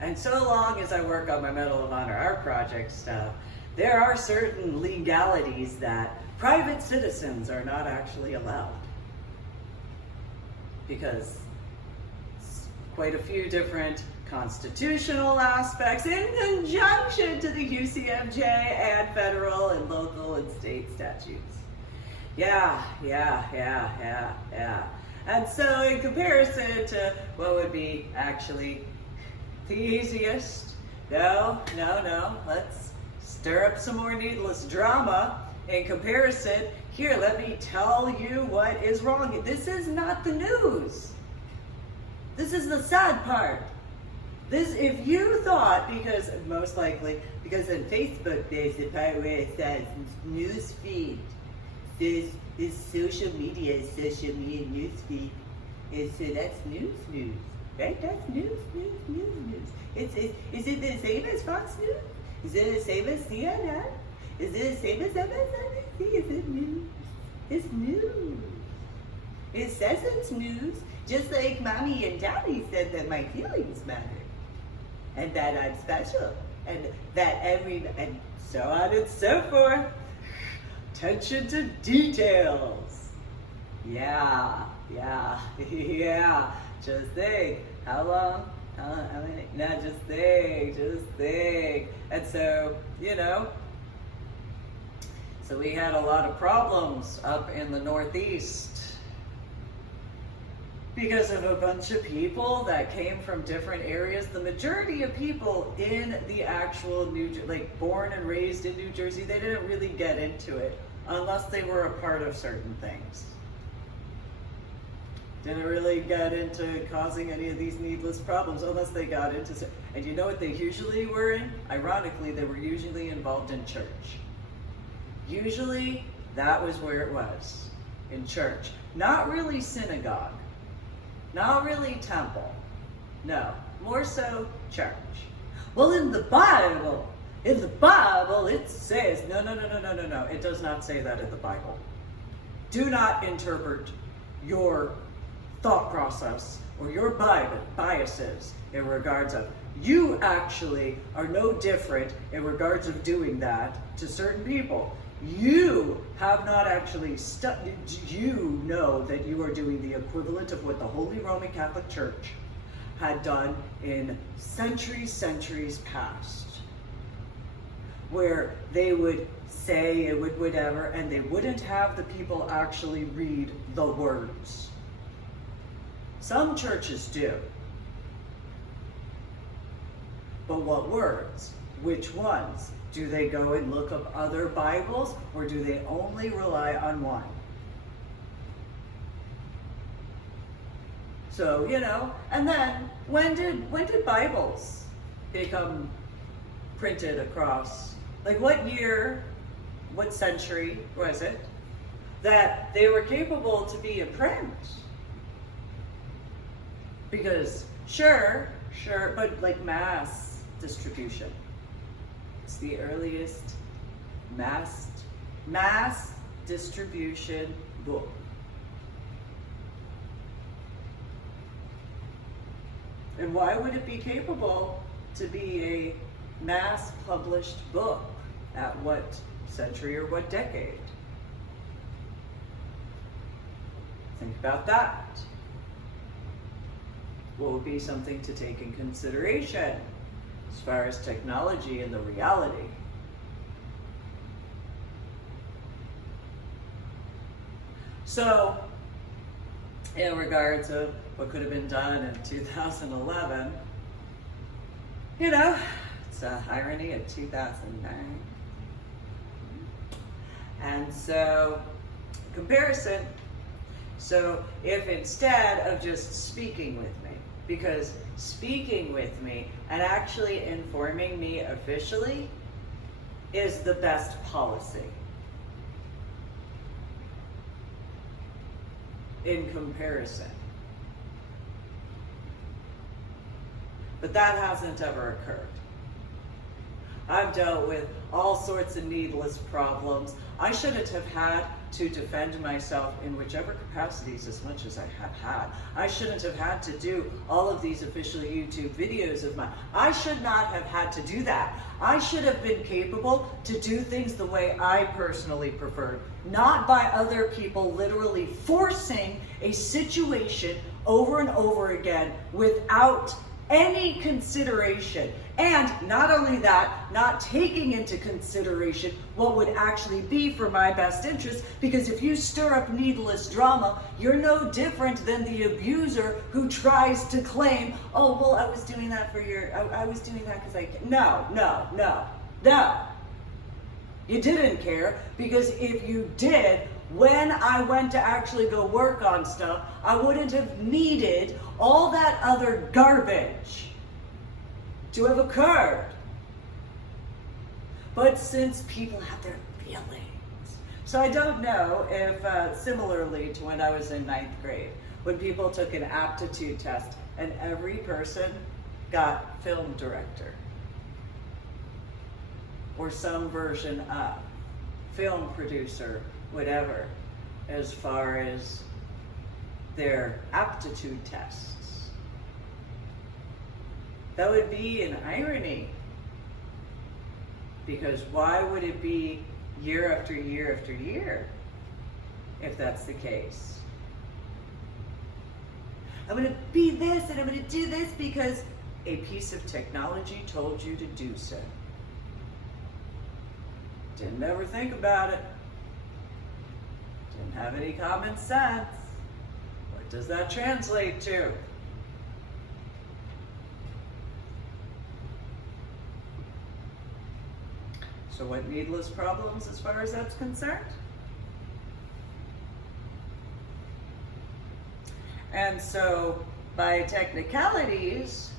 And so long as I work on my Medal of Honor Art Project stuff, there are certain legalities that private citizens are not actually allowed. Because quite a few different constitutional aspects in conjunction to the UCMJ and federal and local and state statutes. Yeah. And so in comparison to what would be actually the easiest, no, let's stir up some more needless drama. In comparison, here, let me tell you what is wrong. This is not the news. This is the sad part. This, if you thought, because most likely, because on Facebook there's the part where it says news feed. This social media news feed. And so that's news, right? That's news. Is it the same as Fox News? Is it the same as CNN? Is it the same as MSNBC? Is it news? It's news. It says it's news, just like Mommy and Daddy said that my feelings matter. And that I'm special. And that and so on and so forth. Attention to details. Yeah. Just think, how long, no, just think. And so, so we had a lot of problems up in the Northeast because of a bunch of people that came from different areas. The majority of people in the actual born and raised in New Jersey, they didn't really get into it unless they were a part of certain things. Didn't really get into causing any of these needless problems unless they got into it. And you know what they usually were in? Ironically, they were usually involved in church. Usually, that was where it was, in church. Not really synagogue. Not really temple. No, more so church. Well, in the Bible, it says, no. It does not say that in the Bible. Do not interpret your thought process or your biases in regards of, you actually are no different in regards of doing that to certain people. You have not actually studied, you know that you are doing the equivalent of what the Holy Roman Catholic Church had done in centuries past, where they would say it would whatever, and they wouldn't have the people actually read the words. Some churches do. But what words? Which ones? Do they go and look up other Bibles, or do they only rely on one? So, and then when did Bibles become printed across? Like what year, what century was it that they were capable to be in print? Because sure, but like mass distribution. It's the earliest mass distribution book. And why would it be capable to be a mass published book at what century or what decade? Think about that. What would be something to take in consideration as far as technology and the reality? So, in regards of what could have been done in 2011, it's an irony of 2009. And so, comparison. So, if instead of just speaking with me, because speaking with me and actually informing me officially is the best policy in comparison. But that hasn't ever occurred. I've dealt with all sorts of needless problems. I shouldn't have had to defend myself in whichever capacities as much as I have had. I shouldn't have had to do all of these official YouTube videos of mine. I should not have had to do that. I should have been capable to do things the way I personally preferred, not by other people literally forcing a situation over and over again without any consideration. And not only that, not taking into consideration what would actually be for my best interest, because if you stir up needless drama, you're no different than the abuser who tries to claim, oh, well, I was doing that for I was doing that because no. You didn't care, because if you did, when I went to actually go work on stuff, I wouldn't have needed all that other garbage to have occurred. But since people have their feelings, so I don't know if similarly to when I was in 9th grade, when people took an aptitude test and every person got film director or some version of film producer, whatever, as far as their aptitude tests. That would be an irony, because why would it be year after year after year if that's the case? I'm going to be this and I'm going to do this because a piece of technology told you to do so. Didn't ever think about it. Didn't have any common sense. What does that translate to? So what needless problems as far as that's concerned? And so by technicalities,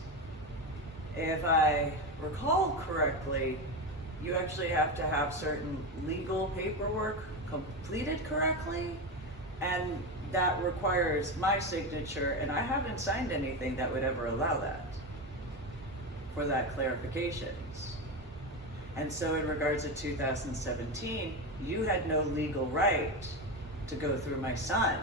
if I recall correctly, you actually have to have certain legal paperwork completed correctly, and that requires my signature, and I haven't signed anything that would ever allow that, for that clarifications. And so in regards to 2017, you had no legal right to go through my son.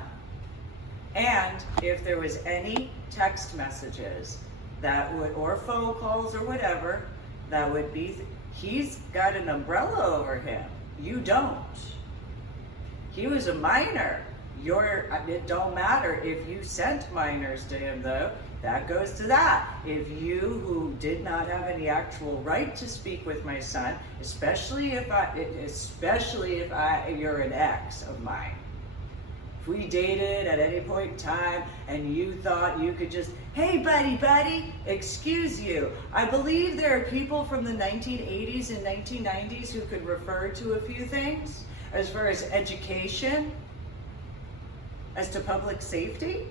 And if there was any text messages that would, or phone calls or whatever, that would be, he's got an umbrella over him. You don't. He was a minor. It don't matter if you sent minors to him, though. That goes to that. If you, who did not have any actual right to speak with my son, especially if you're an ex of mine. If we dated at any point in time and you thought you could just, hey buddy, excuse you. I believe there are people from the 1980s and 1990s who could refer to a few things as far as education, as to public safety.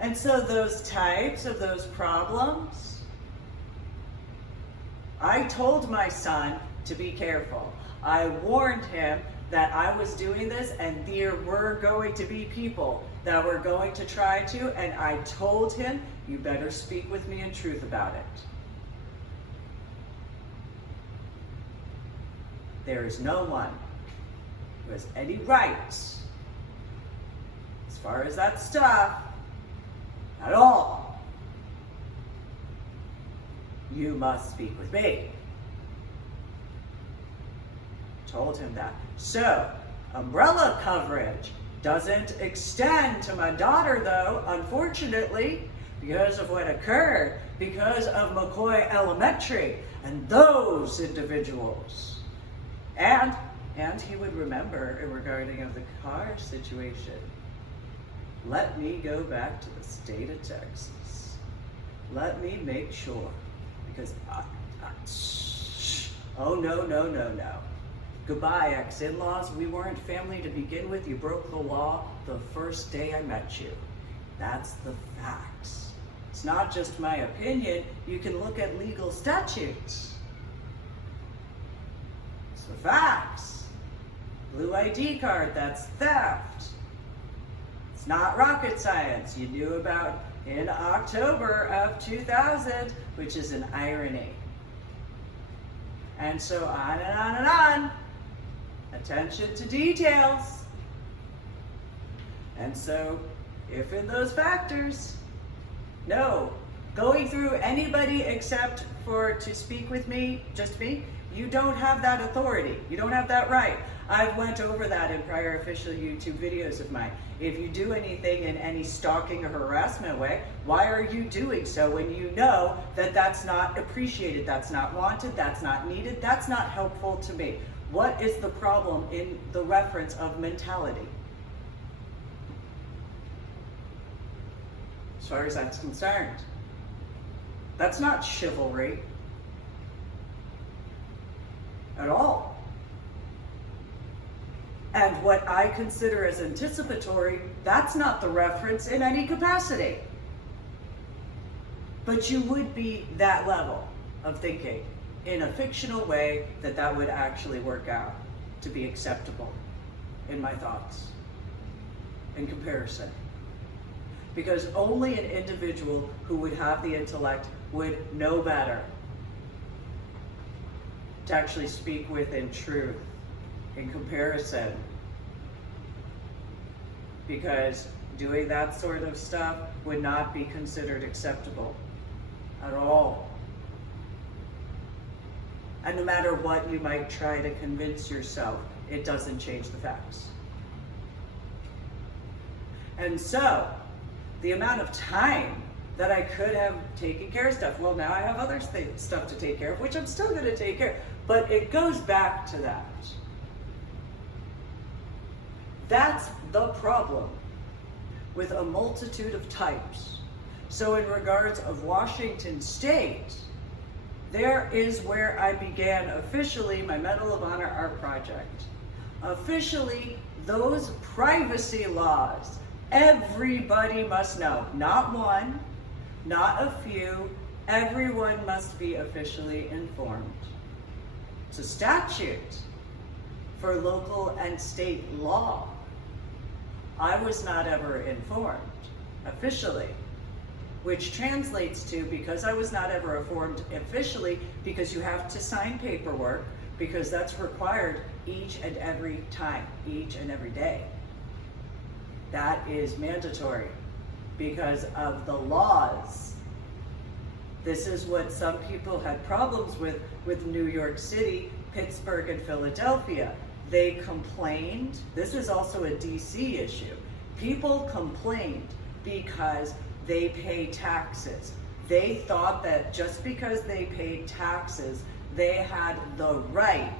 And so those types of those problems, I told my son to be careful. I warned him that I was doing this and there were going to be people that were going to try to, and I told him, you better speak with me in truth about it. There is no one who has any rights, as far as that stuff, at all, you must speak with me. Told him that. So, umbrella coverage doesn't extend to my daughter, though, unfortunately, because of what occurred, because of McCoy Elementary and those individuals. And he would remember regarding of the car situation. Let me go back to the state of Texas. Let me make sure, because oh no. Goodbye, ex-in-laws. We weren't family to begin with. You broke the law the first day I met you. That's the facts. It's not just my opinion. You can look at legal statutes. It's the facts. Blue ID card, that's theft. It's not rocket science. You knew about in October of 2000, which is an irony. And so on and on and on. Attention to details. And so, if in those factors, no, going through anybody except for to speak with me, just me, you don't have that authority. You don't have that right. I've went over that in prior official YouTube videos of mine. If you do anything in any stalking or harassment way, why are you doing so when you know that that's not appreciated, that's not wanted, that's not needed, that's not helpful to me? What is the problem in the reference of mentality? As far as that's concerned, that's not chivalry at all. And what I consider as anticipatory, that's not the reference in any capacity. But you would be that level of thinking in a fictional way that would actually work out to be acceptable in my thoughts, in comparison. Because only an individual who would have the intellect would know better to actually speak with in truth, in comparison. Because doing that sort of stuff would not be considered acceptable at all. And no matter what you might try to convince yourself, it doesn't change the facts. And so, the amount of time that I could have taken care of stuff, well, now I have other stuff to take care of, which I'm still going to take care of. But it goes back to that. That's the problem with a multitude of types. So in regards of Washington State, there is where I began officially my Medal of Honor art project. Officially, those privacy laws, everybody must know. Not one, not a few, everyone must be officially informed. It's a statute for local and state law. I was not ever informed officially, which translates to, because I was not ever informed officially, because you have to sign paperwork, because that's required each and every time, each and every day. That is mandatory because of the laws. This is what some people had problems with New York City, Pittsburgh, and Philadelphia. They complained. This is also a DC issue. People complained because they pay taxes. They thought that just because they paid taxes, they had the right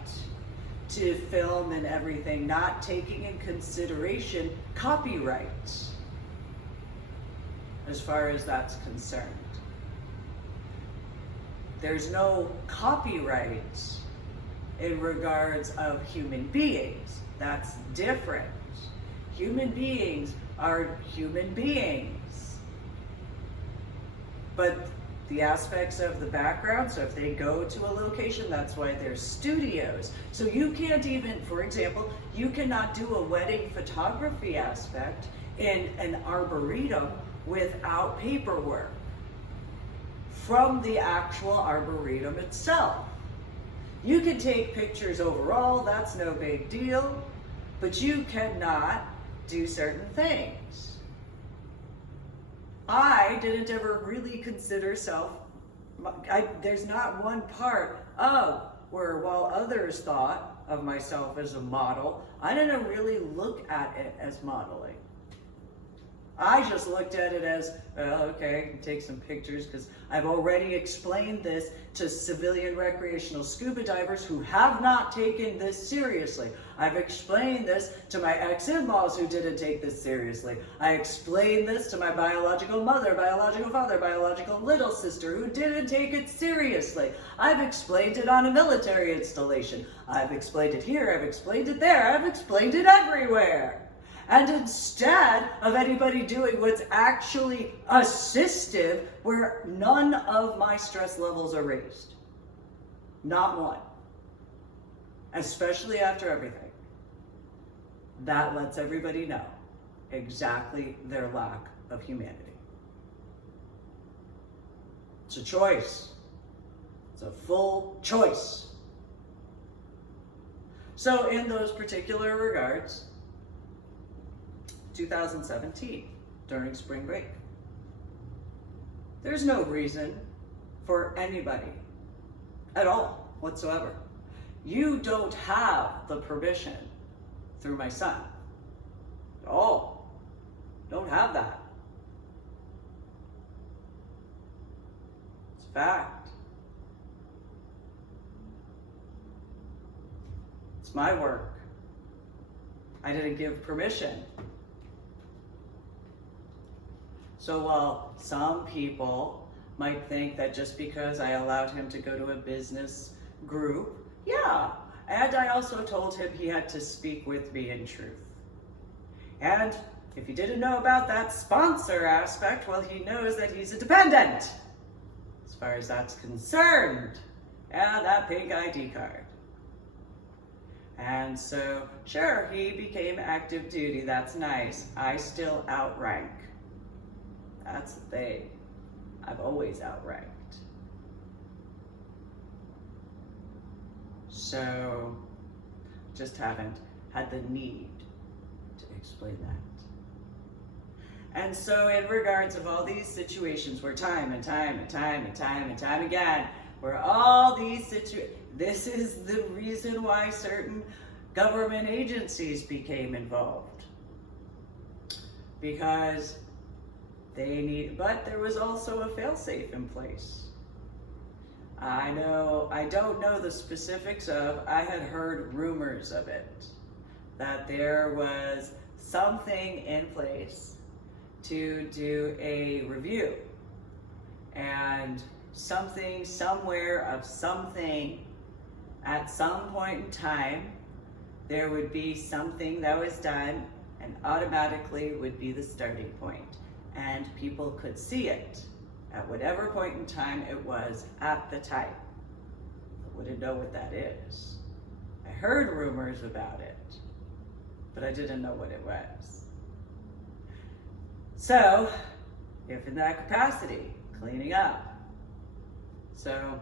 to film and everything, not taking in consideration copyright, as far as that's concerned. There's no copyright in regards of human beings. That's different. Human beings are human beings. But the aspects of the background, so if they go to a location, that's why there's studios. So you can't even, for example, you cannot do a wedding photography aspect in an arboretum without paperwork from the actual arboretum itself. You can take pictures overall, that's no big deal, but you cannot do certain things. I didn't ever really consider there's not one part of where while others thought of myself as a model, I didn't really look at it as modeling. I just looked at it as, okay, I can take some pictures because I've already explained this to civilian recreational scuba divers who have not taken this seriously. I've explained this to my ex-in-laws who didn't take this seriously. I explained this to my biological mother, biological father, biological little sister who didn't take it seriously. I've explained it on a military installation. I've explained it here, I've explained it there, I've explained it everywhere. And instead of anybody doing what's actually assistive, where none of my stress levels are raised. Not one. Especially after everything. That lets everybody know exactly their lack of humanity. It's a choice. It's a full choice. So in those particular regards, 2017, during spring break. There's no reason for anybody at all whatsoever. You don't have the permission through my son at all. Don't have that. It's a fact. It's my work. I didn't give permission. So while some people might think that just because I allowed him to go to a business group, yeah, and I also told him he had to speak with me in truth. And if you didn't know about that sponsor aspect, well, he knows that he's a dependent, as far as that's concerned, and that pink ID card. And so, sure, he became active duty, that's nice. I still outrank. That's the thing. I've always outranked. So, just haven't had the need to explain that. And so in regards of all these situations where time and time again, where all these this is the reason why certain government agencies became involved. Because they need, but there was also a fail-safe in place. I don't know the specifics of, I had heard rumors of it, that there was something in place to do a review, and something, somewhere of something, at some point in time, there would be something that was done, and automatically would be the starting point. And people could see it at whatever point in time it was at the time. I wouldn't know what that is. I heard rumors about it, but I didn't know what it was. So, if in that capacity, cleaning up. So,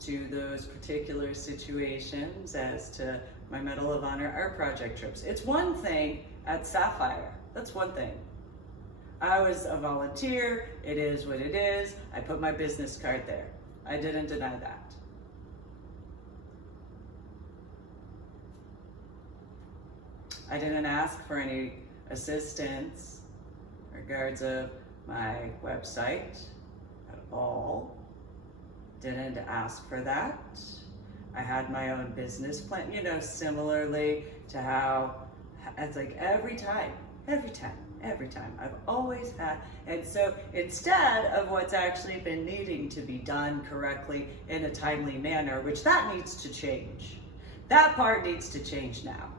to those particular situations as to my Medal of Honor art project trips. It's one thing at Sapphire, that's one thing. I was a volunteer, it is what it is, I put my business card there. I didn't deny that. I didn't ask for any assistance in regards of my website at all. Didn't ask for that. I had my own business plan, similarly to how, it's like every time, I've always had, and so instead of what's actually been needing to be done correctly in a timely manner, which that needs to change. That part needs to change now,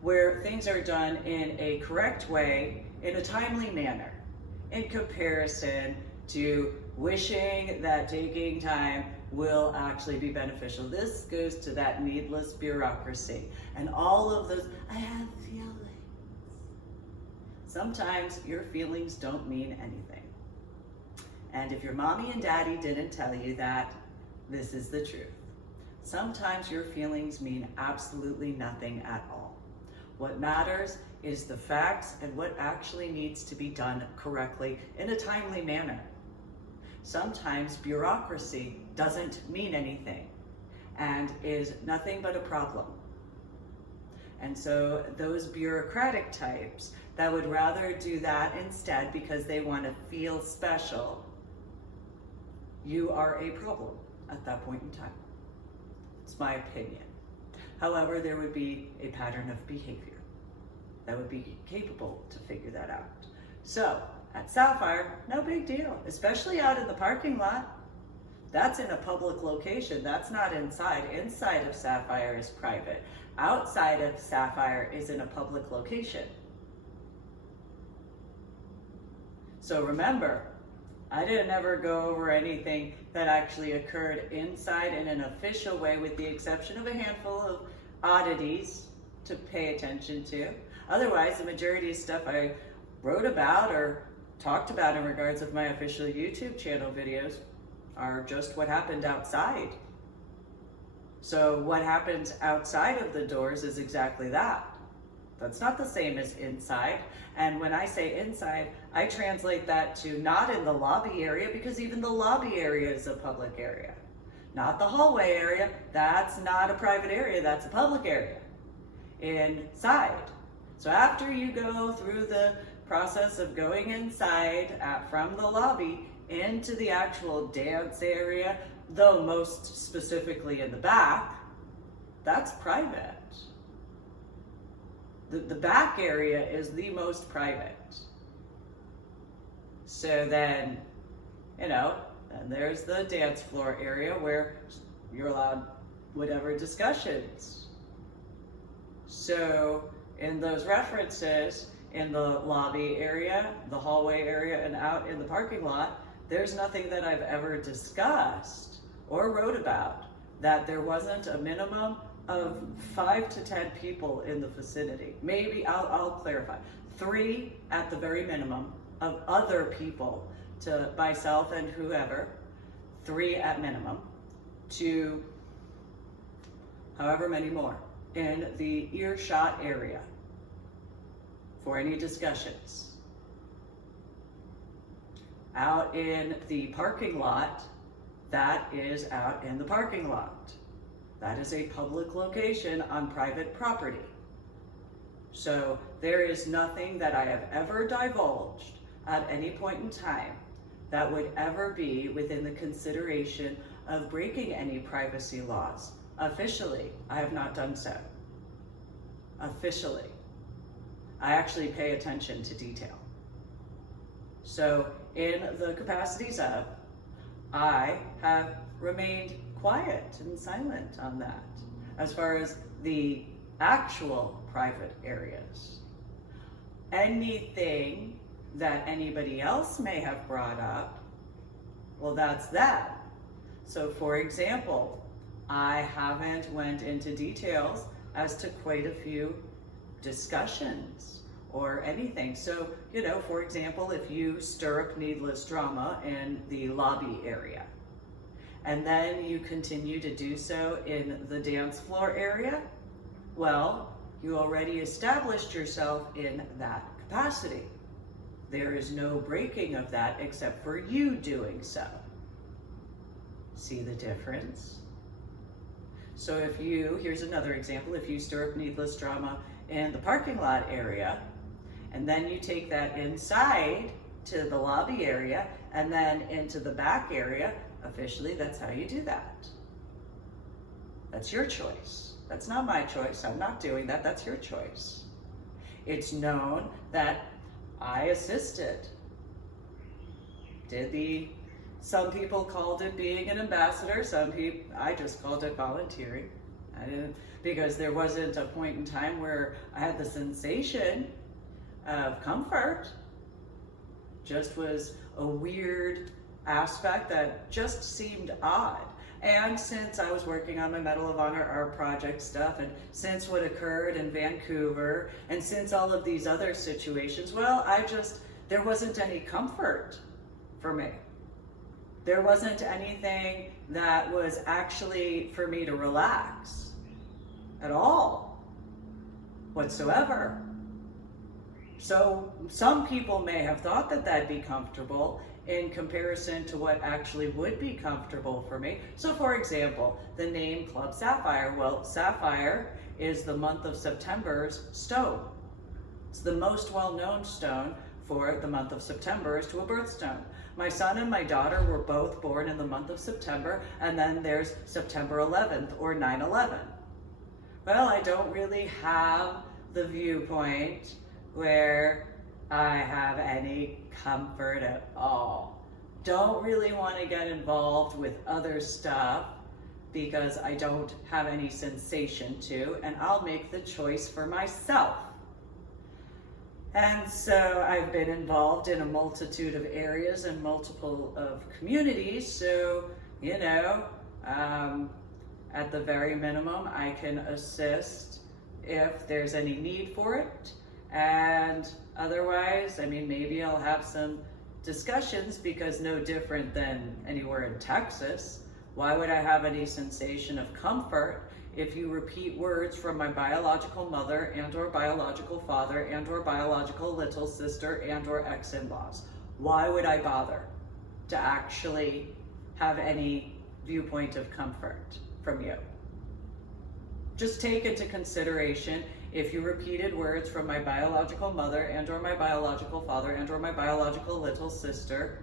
where things are done in a correct way, in a timely manner, in comparison to wishing that taking time will actually be beneficial. This goes to that needless bureaucracy and all of those, I have feelings. Sometimes your feelings don't mean anything. And if your mommy and daddy didn't tell you that, this is the truth. Sometimes your feelings mean absolutely nothing at all. What matters is the facts and what actually needs to be done correctly in a timely manner. sometimes bureaucracy doesn't mean anything and is nothing but a problem. And so those bureaucratic types that would rather do that instead because they want to feel special, you are a problem at that point in time. It's my opinion. However, there would be a pattern of behavior that would be capable to figure that out. So at Sapphire, no big deal, especially out in the parking lot. That's in a public location. That's not inside. Inside of Sapphire is private. Outside of Sapphire is in a public location. So remember, I didn't ever go over anything that actually occurred inside in an official way, with the exception of a handful of oddities to pay attention to. Otherwise, the majority of stuff I wrote about or talked about in regards of my official YouTube channel videos are just what happened outside. So what happens outside of the doors is exactly that. That's not the same as inside. And when I say inside, I translate that to not in the lobby area, because even the lobby area is a public area. Not the hallway area, that's not a private area, that's a public area. Inside. So after you go through the process of going inside from the lobby into the actual dance area, though most specifically in the back, that's private. The back area is the most private. So then, and there's the dance floor area where you're allowed whatever discussions. So in those references, in the lobby area, the hallway area, and out in the parking lot, there's nothing that I've ever discussed or wrote about that there wasn't a minimum of 5 to 10 people in the vicinity. Maybe, I'll clarify, 3 at the very minimum of other people, to myself and whoever, 3 at minimum, to however many more in the earshot area for any discussions. Out in the parking lot, that is out in the parking lot. That is a public location on private property. So there is nothing that I have ever divulged at any point in time that would ever be within the consideration of breaking any privacy laws. Officially, I have not done so. Officially. I actually pay attention to detail. So in the capacities of, I have remained quiet and silent on that as far as the actual private areas. Anything that anybody else may have brought up, well, that's that. So for example, I haven't went into details as to quite a few discussions or anything. So, for example, if you stir up needless drama in the lobby area, and then you continue to do so in the dance floor area, well, you already established yourself in that capacity. There is no breaking of that except for you doing so. See the difference? So here's another example, if you stir up needless drama in the parking lot area, and then you take that inside to the lobby area, and then into the back area, officially, that's how you do that. That's your choice. That's not my choice. I'm not doing that. That's your choice. It's known that I assisted. Some people called it being an ambassador. I just called it volunteering. Because there wasn't a point in time where I had the sensation of comfort. Just was a weird aspect that just seemed odd. And since I was working on my Medal of Honor art project stuff, and since what occurred in Vancouver, and since all of these other situations, well, there wasn't any comfort for me. There wasn't anything that was actually for me to relax at all, whatsoever. So some people may have thought that that'd be comfortable in comparison to what actually would be comfortable for me. So for example, the name Club Sapphire. Well, sapphire is the month of September's stone. It's the most well-known stone for the month of September as to a birthstone. My son and my daughter were both born in the month of September, and then there's September 11th or 9/11. Well, I don't really have the viewpoint where I have any comfort at all. Don't really want to get involved with other stuff because I don't have any sensation to, and I'll make the choice for myself. And so I've been involved in a multitude of areas and multiple of communities. So, you know, at the very minimum, I can assist if there's any need for it. And otherwise, I mean, maybe I'll have some discussions because no different than anywhere in Texas. Why would I have any sensation of comfort if you repeat words from my biological mother and or biological father and or biological little sister and or ex-in-laws? Why would I bother to actually have any viewpoint of comfort from you? Just take into consideration if you repeated words from my biological mother and or my biological father and or my biological little sister.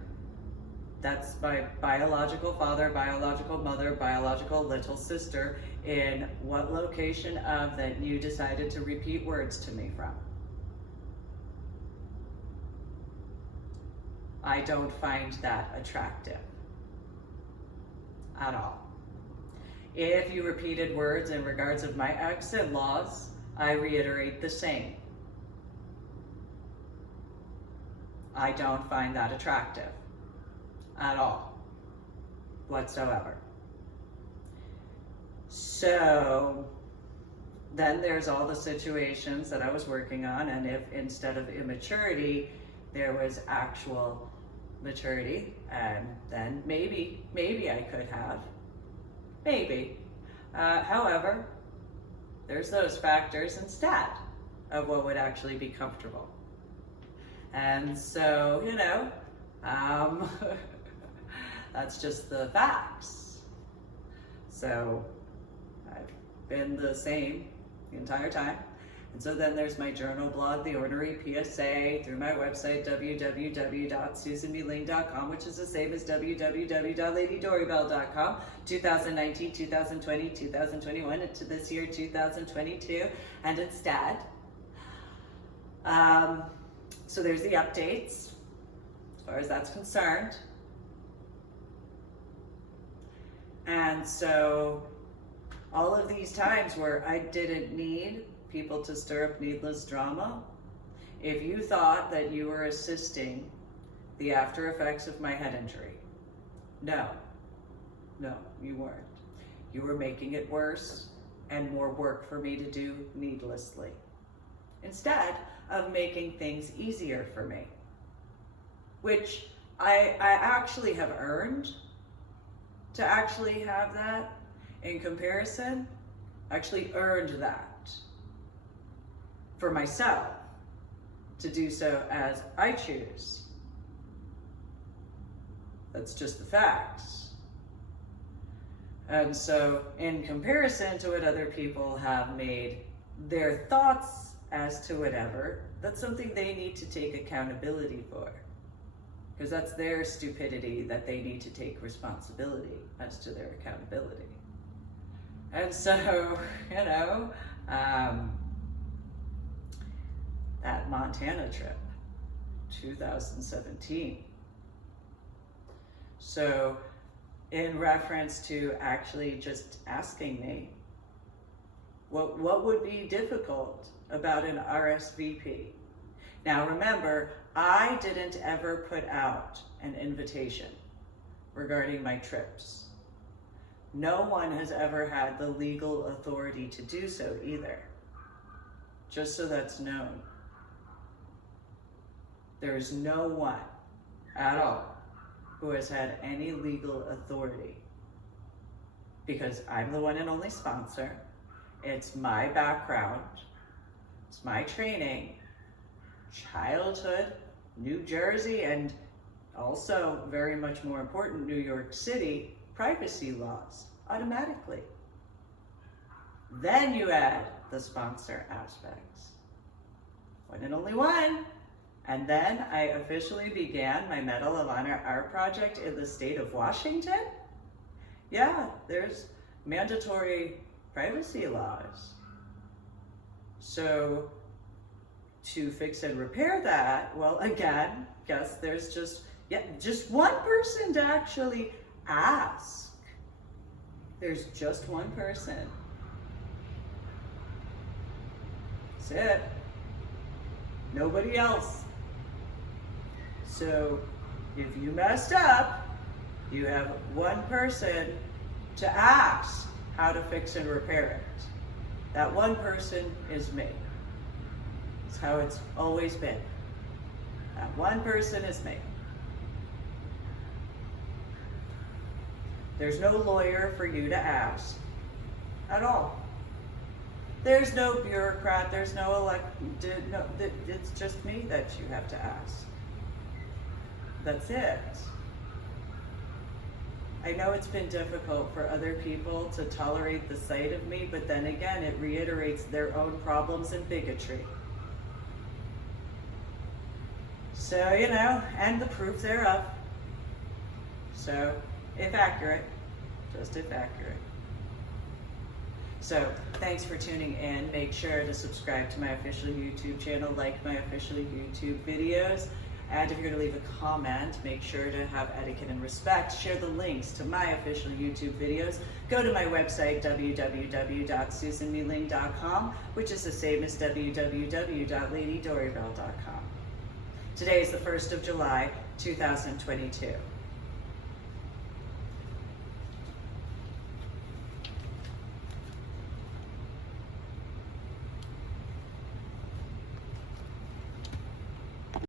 That's my biological father, biological mother, biological little sister. In what location of that you decided to repeat words to me from? I don't find that attractive at all. If you repeated words in regards of my ex-in-laws, I reiterate the same. I don't find that attractive at all, whatsoever. So then there's all the situations that I was working on, and if instead of immaturity, there was actual maturity, and then maybe I could have, maybe. However, there's those factors instead of what would actually be comfortable. And so, you know, that's just the facts. So I've been the same the entire time. And so then there's my journal blog, The Ornery PSA, through my website, www.susanmeling.com, which is the same as www.ladydorybell.com, 2019, 2020, 2021, and to this year, 2022, and instead. So there's the updates, as far as that's concerned. And so all of these times where I didn't need people to stir up needless drama, if you thought that you were assisting the after effects of my head injury, no, you weren't. You were making it worse and more work for me to do needlessly, instead of making things easier for me, which I actually have earned to actually have that. In comparison, actually earned that for myself to do so as I choose. That's just the facts. And so in comparison to what other people have made their thoughts as to whatever, that's something they need to take accountability for. Because that's their stupidity that they need to take responsibility as to their accountability. And so, you know, that Montana trip, 2017. So in reference to actually just asking me, what would be difficult about an RSVP? Now remember, I didn't ever put out an invitation regarding my trips. No one has ever had the legal authority to do so either. Just so that's known. There is no one at all who has had any legal authority, because I'm the one and only sponsor. It's my background, it's my training, childhood, New Jersey, and also very much more important, New York City privacy laws automatically. Then you add the sponsor aspects. One and only one. And then I officially began my Medal of Honor art project in the state of Washington. Yeah, there's mandatory privacy laws. So to fix and repair that, well, again, guess there's just one person to actually ask. There's just one person. That's it. Nobody else. So if you messed up, you have one person to ask how to fix and repair it. That one person is me. It's how it's always been. That one person is me. There's no lawyer for you to ask at all. There's no bureaucrat, there's no it's just me that you have to ask. That's it. I know it's been difficult for other people to tolerate the sight of me, but then again, it reiterates their own problems and bigotry. So, and the proof thereof. So, if accurate, just if accurate. So, thanks for tuning in. Make sure to subscribe to my official YouTube channel, like my official YouTube videos. And if you're going to leave a comment, make sure to have etiquette and respect. Share the links to my official YouTube videos. Go to my website, www.susanmeeling.com, which is the same as www.ladydorybell.com. Today is the 1st of July, 2022.